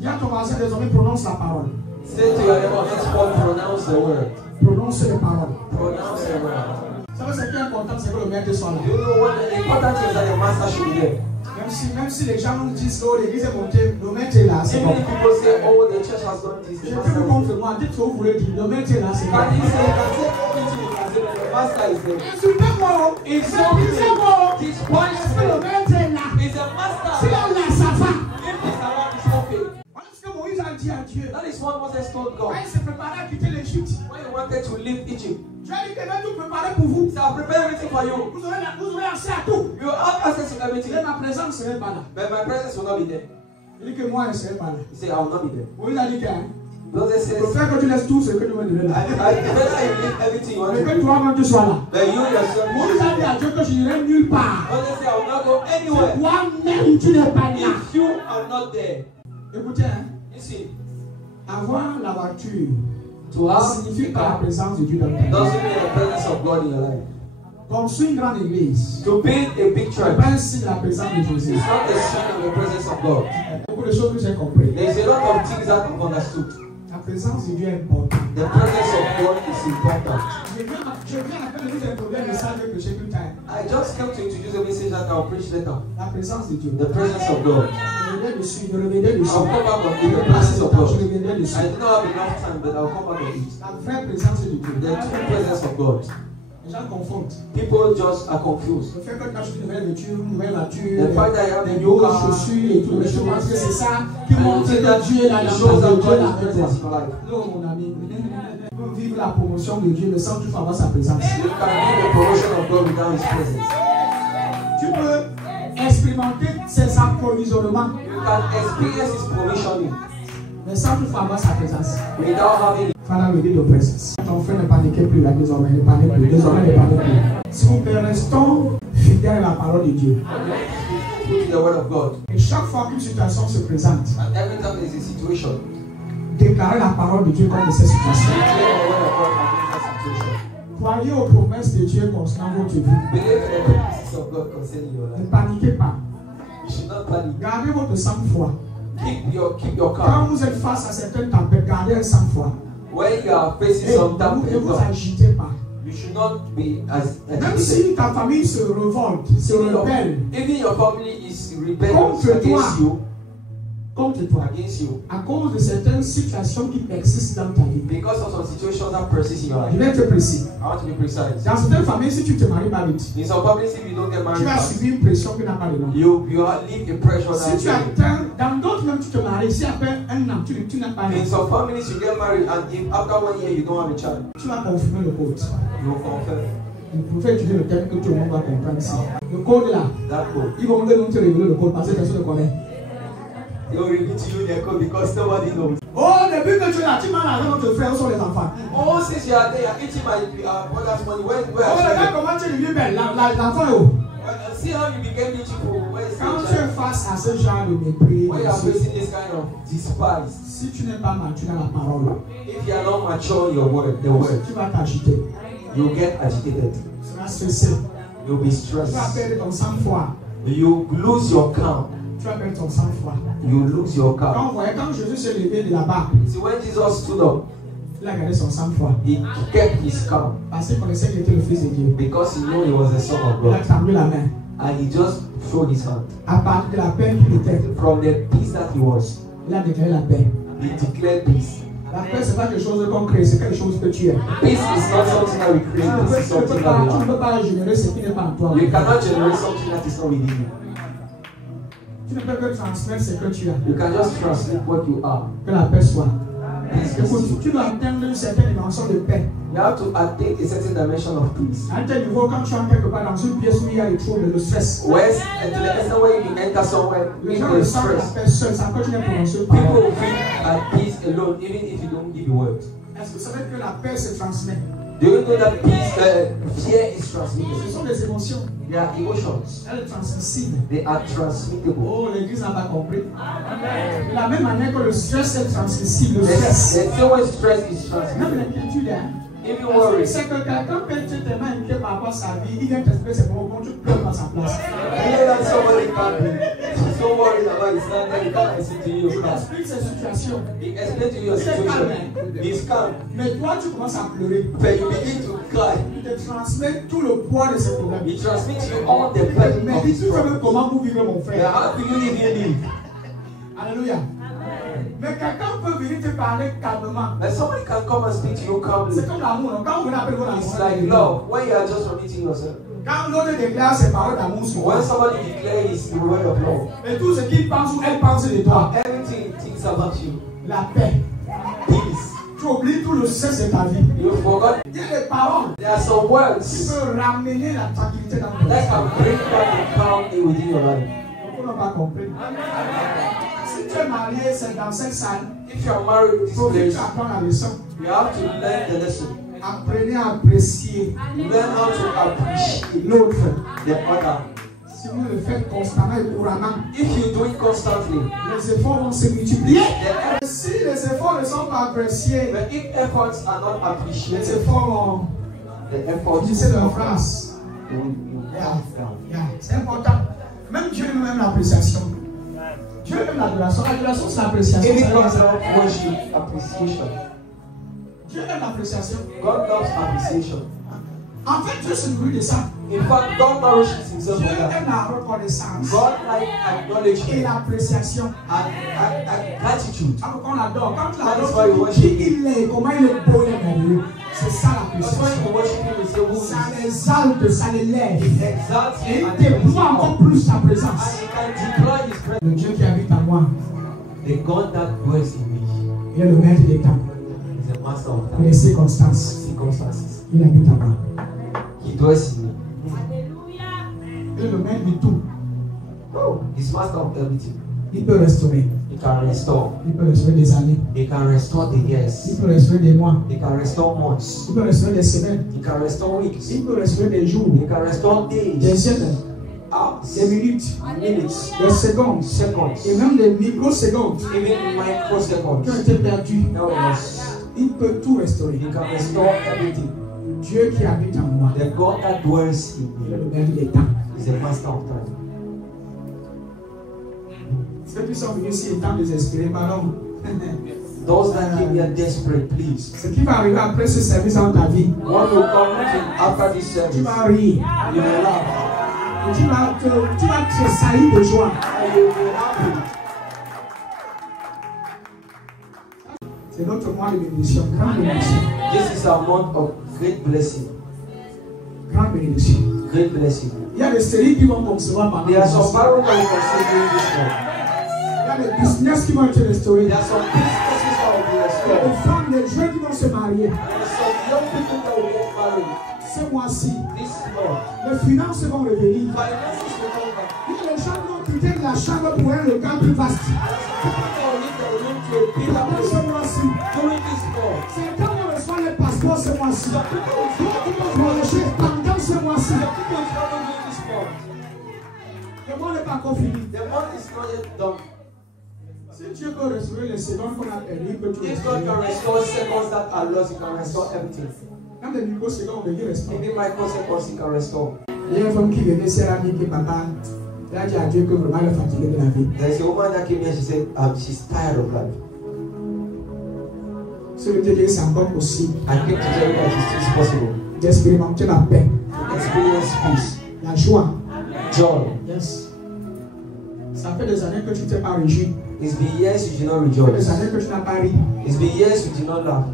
Dis à ton voisin désormais, prononce la parole. Say to your neighbor, henceforth pronounce the word. Prononce les paroles. Pronounce the word. Ça veut dire ce qui est important, c'est que le maître soit là. You know what the important thing is that the master should be there. Même si les gens nous disent que l'église est montée, le maître est là. C'est Even bon. if people say, oh, the church has done this, Je the peux master vous is there. confirmer, dites ce que vous voulez dire, le maître est là, c'est bon. Can you say, you can say everything you can say, but the master is there. Insultez-moi, It's insultez-moi. okay. It's Le punishment. maître est là. It's a master. Si on l'a, ça va. If it's around, it's okay. Voilà ce que Moïse a dit à Dieu. That is what Moses told God. Quand il s'est préparé à quitter l'Égypte, When he wanted to leave Egypt, Dieu a dit que je vais tout préparer pour vous. he said, I'll prepare everything for you. Vous aurez accès à tout. You have access to everything. Mais ma présence ne serait pas là. But my presence will not be there. Il dit que moi, je ne serai pas là. He said, I will not be there. Moïse a dit que Moses je says, préfère que tu laisses tout ce que tu veux donner là. I better you leave everything you want Mais to que do. toi-même tu sois là. But you yourself, Moïse a dit à Dieu que je n'irai nulle part. Moses said, I will not go anywhere. Toi-même, tu n'es pas là. If you are not there. Écoutez, hein, You see, avoir la voiture to have signifie the pas la car présence de Dieu dans ta vie. doesn't mean the presence of God in your life. Construire une grande église, To build a big ce church n'est pas un signe de la présence de Jésus. is not a sign of the presence of God. Beaucoup de choses que j'ai compris. There's a lot of things that I've understood. La présence de Dieu est importante. The presence of God is important. Je viens à peine de vous introduire un message que j'ai plus tard. I just came to introduce a message that I'll preach later. La présence de Dieu. The presence of God. Je reviendrai dessus, je reviendrai dessus. I'll come back on Je it. The vais passer presence le of temps, je God. reviendrai dessus. I do not have enough time, but I'll come back on it. La vraie présence de Dieu. The true presence of God. Les gens confondent. People just are confused. Le fait que tu achètes une nouvelle voiture, une nouvelle voiture, The fact that you have des a new beaux car, chaussures et tout, je pense que c'est ça qui and you montre see that que Dieu est là it dans shows ta that vie, Dieu est God là is avec present in toi. your life. Non, mon ami, pour vivre la promotion de Dieu, mais sans toutefois avoir sa présence. You can be the promotion of God without His presence. Tu peux expérimenter ses approvisionnements, You can experience His provisioning mais sans toutefois avoir sa présence. without having it. Father, we need your presence. Ton frère ne paniquez plus là, désormais, ne panique plus, désormais, ne panique plus. S'il vous plaît, restons fidèles à la parole de Dieu. Put the word of God. Et chaque fois qu'une situation se présente, And every time there is a situation, déclarez la parole de Dieu comme de cette situation. declare the word of God against that situation. Croyez aux promesses de Dieu concernant votre vie. Believe in the promises of God concerning your Ne life. paniquez pas. You should not panic. Gardez votre sang-froid. Keep your Quand calm. vous êtes face à certaines tempêtes, gardez un sang-froid. When you are facing Et some time, ne vous agitez pas. you should not be as Même agitated. si ta famille se révolte, se rebelle Even your family is rebellious Contre toi. against you, contre toi, à cause de certaines situations qui persistent dans ta vie. because of some situations that persist in your Je life. vais être précis. I want to be precise. Dans certaines familles, si tu ne te maries pas vite, In some families, if you don't get married tu as fast, subi une pression qui n'a pas de nom. you live a pressure Si that tu atteins, dans d'autres même tu te maries, si après un an tu n'as pas in de some families you get married and if after 1 year you don't have a child, tu vas confirmer le code. you will confirm Vous pouvez utiliser le terme que tout le monde va comprendre ici. Le code là, that code. ils vont nous te révéler le code parce que personne ne connaît. They will reveal to you their code because nobody knows. Oh, depuis que tu es là, tu m'as avec notre frère, où sont les enfants? Oh, since you are there, you are eating my brother's money. Where Oh, are regarde you? comment tu es devenu belle, l'enfant est où? See how you became beautiful. Where is Quand your tu es child? face à ce genre de mépris, When you are facing this kind of despise, si tu n'es pas mature dans la parole, if you are not mature in your word, the word, tu vas t'agiter, you get agitated. tu seras stressé, You'll be tu vas stressed. perdre ton sang-froid, You lose your calm. tu vas perdre ton sang-froid. You lose your calm. Quand Jésus s'est levé de là-bas, See, when Jesus stood up, il a gardé son sang-froid he kept his calm parce qu'il connaissait qu'il était le Fils de Dieu. because he knew he was the son of Il a God. tendu la main. And he just threw his hand. À partir de la paix qu'il était, From the peace that he was, il a déclaré la paix. he declared peace. La paix, c'est pas quelque chose qu'on crée, c'est quelque chose que tu es. Peace is not something that we create, this is Tu ne something that we are. peux pas générer ce qui n'est pas en toi. You cannot generate something that is not within you. Tu ne peux que transmettre ce que tu as. You can just translate what you are. Que la paix soit. Peace is Écoute, you. tu dois atteindre une certaine dimension de paix. You have to attain a certain dimension of peace. À un tel niveau, quand tu entres quelque part dans une pièce où il y a le trouble, le stress, Whereas at the extent where you enter somewhere les in gens the ne sentent la stress, paix seule, ça continue à prononcer une people parole. will feel at peace alone, even if you don't give a word. Est-ce que vous savez que la paix se transmet? Do you know that peace, fear is Ce transmitted? sont des émotions. They are emotions. Elles sont transmissibles. They are transmittable. Oh, l'église n'a pas compris. De la même manière que le stress est transmissible, le The stress. same way stress is Même transmittable. l'inquiétude, hein. Even worry. C'est que quelqu'un peut être tellement inquiet par rapport à sa vie, il vient t'expliquer ses propos, tu pleures dans sa place. You know that somebody can be so so worried about his son that he can't listen to you. Il t'explique ses situations. He explains to you your situation. He's calm. Mais toi, tu commences à pleurer. But you begin to cry. Il te transmet tout le poids de ses problèmes. He transmits you all the burden Mais of dis, his tu sais problem. même comment vous vivez, mon But frère. how do you live? Alléluia. Mais quelqu'un peut venir te parler calmement. But somebody can come and speak to you calmly. C'est comme l'amour. Non? Quand vous venez appeler votre It's amour, like love when you are just repeating yourself. quand l'autre déclare ses paroles d'amour sur toi, When somebody declares his word of love, et tout ce qu'il pense ou elle pense de toi, everything he thinks about you, la paix, peace. tu oublies tout le stress de ta vie. You forgot. Il y a des paroles There are some qui words peuvent ramener la tranquillité dans ton that vie. can bring back the calm within your life. On n'a pas compris. Si tu es marié, c'est dans cette salle. If you are married in this Il faut que tu place, apprennes la leçon. you have to learn the lesson. Apprenez à apprécier Learn how to appreciate l'autre. the other. Si vous le faites constamment et couramment, If you do it constantly, les efforts vont se multiplier. the, Si les efforts ne sont pas appréciés, but if efforts are not les appreciated, efforts vont the efforts glisser dans la phrase. will Yeah. Yeah. C'est important. Même Dieu aime l'appréciation. Dieu aime l'adoration. L'adoration, c'est l'appréciation. Even Ça veut God dire ça. loves worship, appreciation. Dieu aime l'appréciation. God loves appreciation. En fait, Dieu se nourrit de ça. In fact, God nourishes himself Dieu with that. aime la reconnaissance God like et acknowledgement l'appréciation. and gratitude. Alors qu'on l'adore. Quand tu That is l'adores, why you tu worship dis qui il est, comment il est beau, il est merveilleux. C'est ça That's why l'appréciation. you worship him and say, who is Ça l'exalte, ça l'élève. exalts Et him il and déploie encore plus sa and présence. he can deploy his presence. Le Dieu qui habite en moi, The God that dwells in me il est le maître des temps, is the master of et les time. circonstances. Circumstances. Il habite en moi. He dwells in me. Il est le maître de tout. He's master of everything. Il peut restaurer. He can restore. Il peut restaurer des années. He can restore the Il years. peut restaurer des mois. He can restore months. Il peut restaurer des semaines. He can restore weeks. Il peut restaurer des jours, He can restore des days, semaines, hours, des minutes, minutes, des secondes, seconds, et même des microsecondes even qui microseconds. ont été perdues. Now we must. Il peut tout restaurer. He can restore everything. Dieu qui habite en moi, The God that dwells in il est me le maître des temps. is the master of time. Ceux qui sont venus ici étant désespérés, pardon. Those that came here desperate, please. Ce qui va arriver après ce service dans ta vie, What will come after this tu service? vas rire. You will laugh. Et tu vas tressaillir de joie. And you will be happy. C'est notre mois de bénédiction, grande bénédiction. This is a month of great blessing. Grande bénédiction. Great blessing. Il y a des séries qui vont concevoir pendant There are some le barrels that you can see during this month. Il y a des business qui vont être restaurés. There are some businesses that will be Il y a restored. des femmes, des jeunes qui vont se marier. There are some young people that will get married Ce mois-ci, this month. les finances vont revenir. Finances will come back. Il y a des gens qui vont quitter la chambre pour un local plus vaste. People will leave the room to a bigger Pendant place ce mois-ci, during this month. c'est quand on reçoit les passeports ce mois-ci. D'autres vont voyager pendant ce mois-ci. People will travel during this month. Le mois n'est pas encore fini. The month is not yet done. Si Dieu peut restaurer les secondes qu'on a perdues, il peut tout If God can restaurer. restore seconds that are lost, He can restore everything. Même les microsecondes, il restaure. Even microseconds, He can restore. Il y a une femme qui venait, c'est la vie que papa, elle a dit à Dieu que vraiment elle est fatiguée de la vie. There's a woman that came here, she said she's tired of life. Ce que Dieu dit, c'est encore possible I came to tell you that it is possible. d'expérimenter la paix, To experience peace, la joie. joy. Yes. Ça fait des années que tu t'es pas réjoui. It's been years you did not Ça fait des rejoice. années que tu n'as pas ri. It's been years you did not laugh.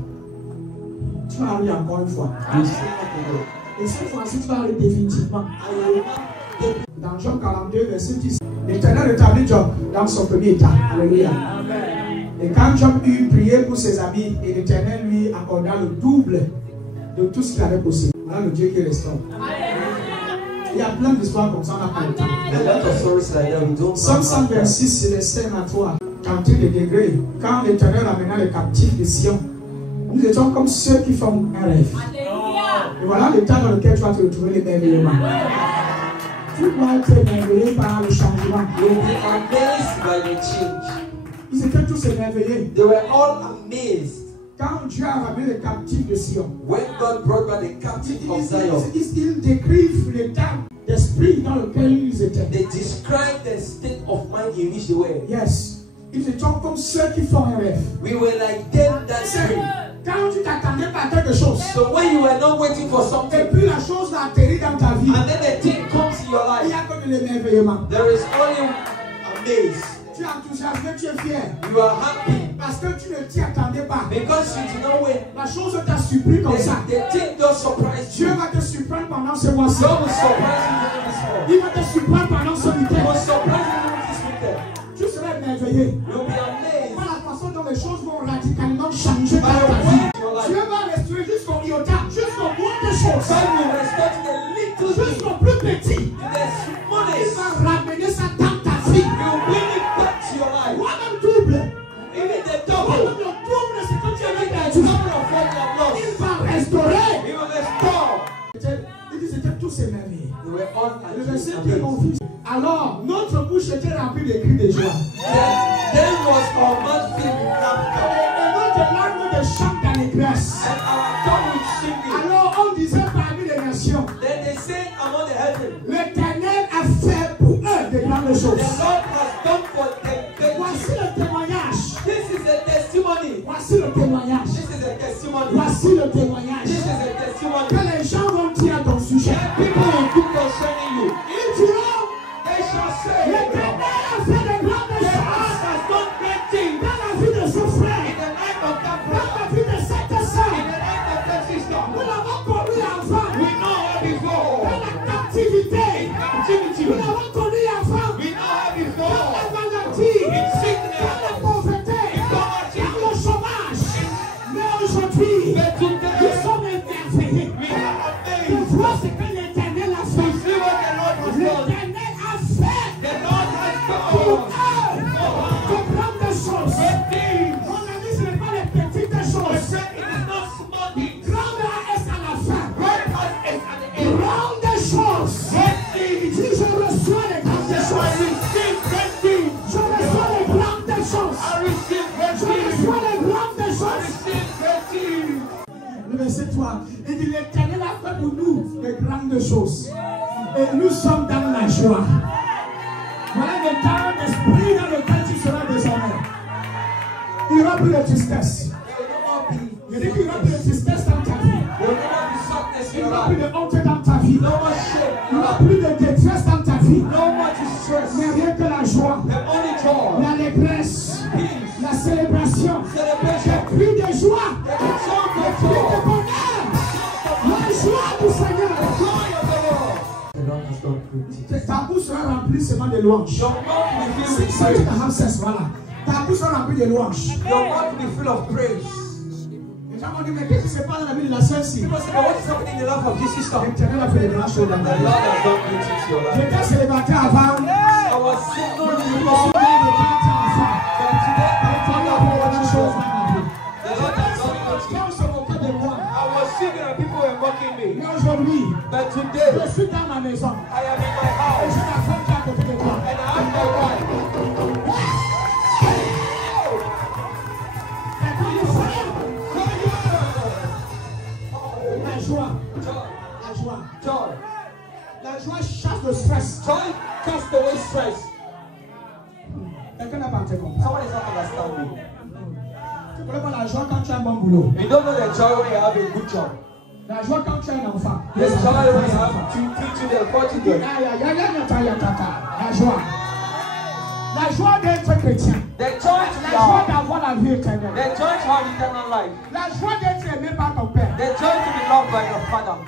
Tu vas rire encore une fois. You still have to go. Et cette fois-ci, tu vas rire définitivement. Dans Job 42, verset 10, l'Éternel rétablit Job dans son premier état. Alléluia. Et quand Job eut prié pour ses amis, et l'Éternel lui accorda le double de tout ce qu'il avait possédé. Voilà le Dieu qui restaure. Il y a plein d'histoires comme ça, on n'a pas le temps. A lot of stories like that we don't Somme know. 126, c'est les scènes à toi. Cantique des degrés. Quand l'Éternel amena les captifs de Sion, nous étions comme ceux qui font un rêve. Et voilà l'état dans lequel tu vas te retrouver l'émerveillement. Tu vas être émerveillé par le changement. You'll be amazed by the change. Ils étaient tous émerveillés. They were all amazed Quand Dieu a ramené les captifs de Sion, when God brought back the captive of Zion. ils décrivent l'état d'esprit dans lequel ils étaient. They described the state of mind in which they were. Yes. Ils étaient comme ceux qui font un rêve. We were like them that dream. Quand tu t'attendais pas à quelque chose, So when you were not waiting for et something, puis la chose va atterrir dans ta vie, and then the thing comes in your il n'y life, a que de l'émerveillement. there is only amaze. Tu es enthousiasmé, tu es fier. You are happy Parce que tu ne t'y attendais pas. because you did not wait. La chose t'a surpris comme ça. The thing just surprised Dieu you. va te surprendre pendant ce mois-ci. God will surprise you during this month. Il va te surprendre pendant ce He will week-end. surprise you during this weekend. Tu seras émerveillé. You'll be amazed Par la façon dont les choses vont radicalement changer dans by the ta vie. way your life. Dieu va restaurer jusqu'au iota, jusqu'au moins des choses. God will restore to the little thing, Jusqu'au plus petit. to the Il smallest. va ramener ça dans ta vie. He will bring it back to your life. Moi-même double. Even the Moi-même double. le double de ce que tu avais Even the perdu. double of what you have lost. Il va restaurer. He will restore. Il dit c'était tous émerveillés. They were all Le at verset peace. dit mon fils. Alors, notre bouche était remplie de cris de joie. Then was our mouth filled with laughter, Et notre langue de chant d'allégresse. and our tongue with singing. Alors, on disait parmi les nations, Then they said among the heaven, l'Éternel a fait pour eux de grandes the choses. Lord has done for them great Voici things. le témoignage. This is a testimony. Voici le témoignage. This is a testimony. Voici le témoignage. This is a testimony. Que les gens vont dire à ton sujet. People will do concerning you. Ils diront, They shall say, l'Éternel a fait de grandes the Lord choses has done great things dans la vie de ce frère, in the life of that dans brother, la vie de cette in sœur. the life of that sister. Nous l'avons connu avant. We know her before. Dans la captivité. Captivity. Nous l'avons connu avant. We know her Dans before. la maladie. In Dans la sickness. pauvreté. Dans le chômage. Mais aujourd'hui, But nous today, sommes émerveillés. we are De amazed. voir ce que l'Éternel a To fait. see what the Lord has done. L'Éternel a fait The Lord has pour done eux de grandes choses. great things. On a dit ce n'est pas les petites I choses. said it is not small things. Grande est à la fin. Great is at the end. Grandes choses. Great things. Si je reçois les grandes I choses. receive great things. Je reçois les grandes choses. I receive great Je things. reçois les grandes I choses. receive great things. Le verset 3. Il dit l'Éternel a fait pour nous de grandes choses. Et nous sommes dans la joie. Voilà le temps d'esprit dans lequel tu seras désormais. Il n'y aura plus de tristesse. There will no more be. Il dit qu'il n'y aura plus de tristesse dans ta vie. There will no more be sadness Il in n'y your aura plus life. de honte dans ta vie. No more shame. Il n'y aura plus de détresse dans ta vie. No more distress. Mais rien que la joie, The only joy, l'allégresse, peace, la célébration, celebration, le cri de joie, the song le of cri de joy, bonheur, la joie du Seigneur. joy of the Lord. The Lord has done great things. Ta bouche sera remplie seulement de louanges. Your mouth will be filled with Si tu praise. as access, voilà. Ta bouche sera remplie de louanges. Your mouth will be full of praise. Les gens vont dire, mais qu'est-ce qui se passe dans la vie de la sœur-ci? People say, but what is happening in the life of this sister? L'Éternel a fait de grandes choses dans The ta Lord vie. has done great things in your life. J'étais célibataire avant. I was single before, Je suis de 30 ans enfant. but today I'm L'Éternel a father fait de of grandes four choses children. dans ma vie. The Lord has done great Les things. gens se moquaient de moi. I was single and people were mocking me. Mais aujourd'hui, But today, je suis dans ma maison. I am in my Et house j'ai ma femme qui est à côté de moi. and I have my wife. Et quand nous faisons la joie, Joy, la joie, joy, la joie chasse le stress. joy casts away stress. Quelqu'un n'a pas compris. Someone is not understanding. Tu connais pas la joie quand tu as un bon boulot. You don't know the joy when you have a good job. La joie quand tu as un enfant. The joy when you have 2, 3 children, 4 children. La joie. La joie d'être chrétien. The joy to La be joie out. d'avoir la vie éternelle. The joy to have eternal life. La joie d'être aimé par ton père. The joy to be loved by your father.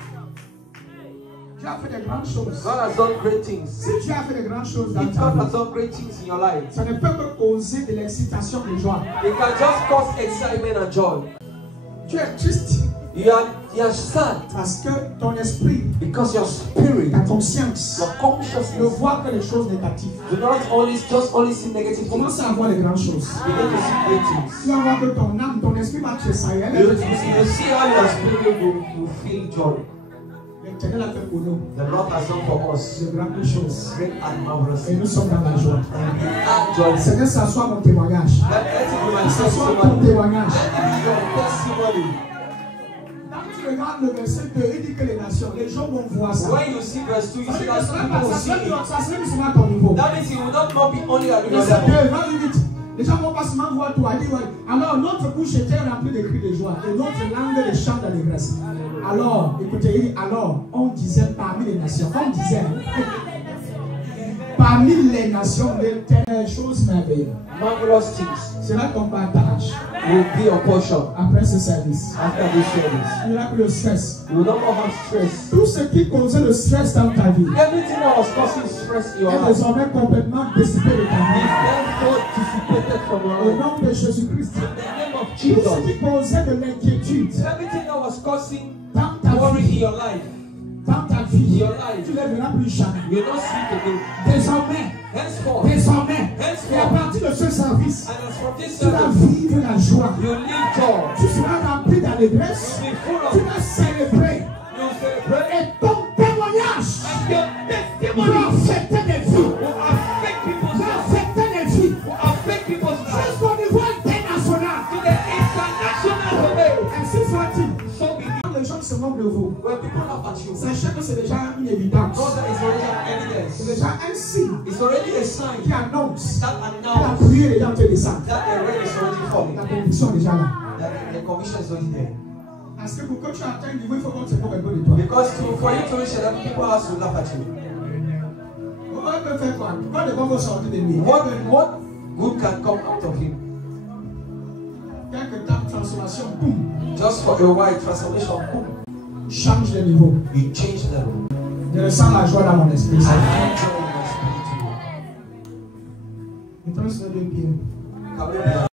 Tu as fait de grandes choses. God has done great things. Si tu as fait de grandes choses dans If ta God has vie, done great things in your life, ça ne peut que causer de l'excitation de joie. it can just cause excitement and joy. Tu es triste You are sad parce que ton esprit, because your spirit, ta conscience, your ne consciousness voit que les choses négatives. do not only see negative things. Commence à voir les grandes choses. Begin to see great things. Tu vas voir que ton âme, ton esprit va tressaillir. You see how your spirit will feel joy. L'Éternel a fait pour nous The Lord has done for us de grandes choses. great and marvelous Et nous things. sommes dans la joie. And we are joyful. Seigneur, ça soit mon témoignage. Let it be my Ça soit ton testimony. témoignage. Let it be your testimony. Quand tu tu regardes le verset 2, il dit que les nations, les gens vont voir ça. When you see verse 2, you see that Ça people will see it. serait seulement à ton niveau. That means it will not be only at your Verset 2, level. va vite. Les gens vont pas seulement voir toi. Dit, ouais. Alors notre bouche était remplie de cris de joie et notre langue de chants d'allégresse. Alors, écoutez, il dit, alors, on disait parmi les nations, on disait, parmi les nations, de telles choses merveilleuses. Marvelous things Cela ton partage will be your portion après ce service. after this service. Il n'y aura plus de stress. You will no more have stress. Tout ce qui causait le stress dans ta vie Everything that was causing stress in your est life désormais complètement dissipé de ta vie. therefore dissipated from your Au life. nom de Jésus-Christ. In the name of Tout ce Jesus. qui causait de l'inquiétude Everything that was causing dans ta worry in vie, your life, dans ta in vie, your life, tu ne verras plus jamais. you will not sleep again. Désormais, Henceforth, et à partir de ce service, and as from this tu vas service, vivre la joie. you live joy. Tu seras rempli d'allégresse. You will be full Tu of, vas célébrer. you will celebrate, Et ton témoignage and your testimony va affecter des vies. will affect people's Va lives, affecter des vies. will affect people's lives Jusqu'au niveau international. to the international level. Ainsi soit-il. So be it. Quand les gens se moquent de vous, When people laugh at you, sachez que c'est déjà une évidence. God is already an C'est evidence. déjà un signe It's already a sign qui annonce that que la announces pluie est déjà en train de descendre. that the rain is already falling. La bénédiction est déjà là. That the commission is already there. Parce que pour que tu atteignes le niveau, il faut qu'on se moque un peu de toi. Because for you to reach that, people have to laugh at you. On peut faire quoi? Quand les gens vont sortir de lui, What good can come out of him? quelques temps de transformation, boum, Just for a while transformation, boom, change de niveau. you change them. Je ressens la joie dans mon esprit. I feel joy in my spirit. Je transfère le pied. Can we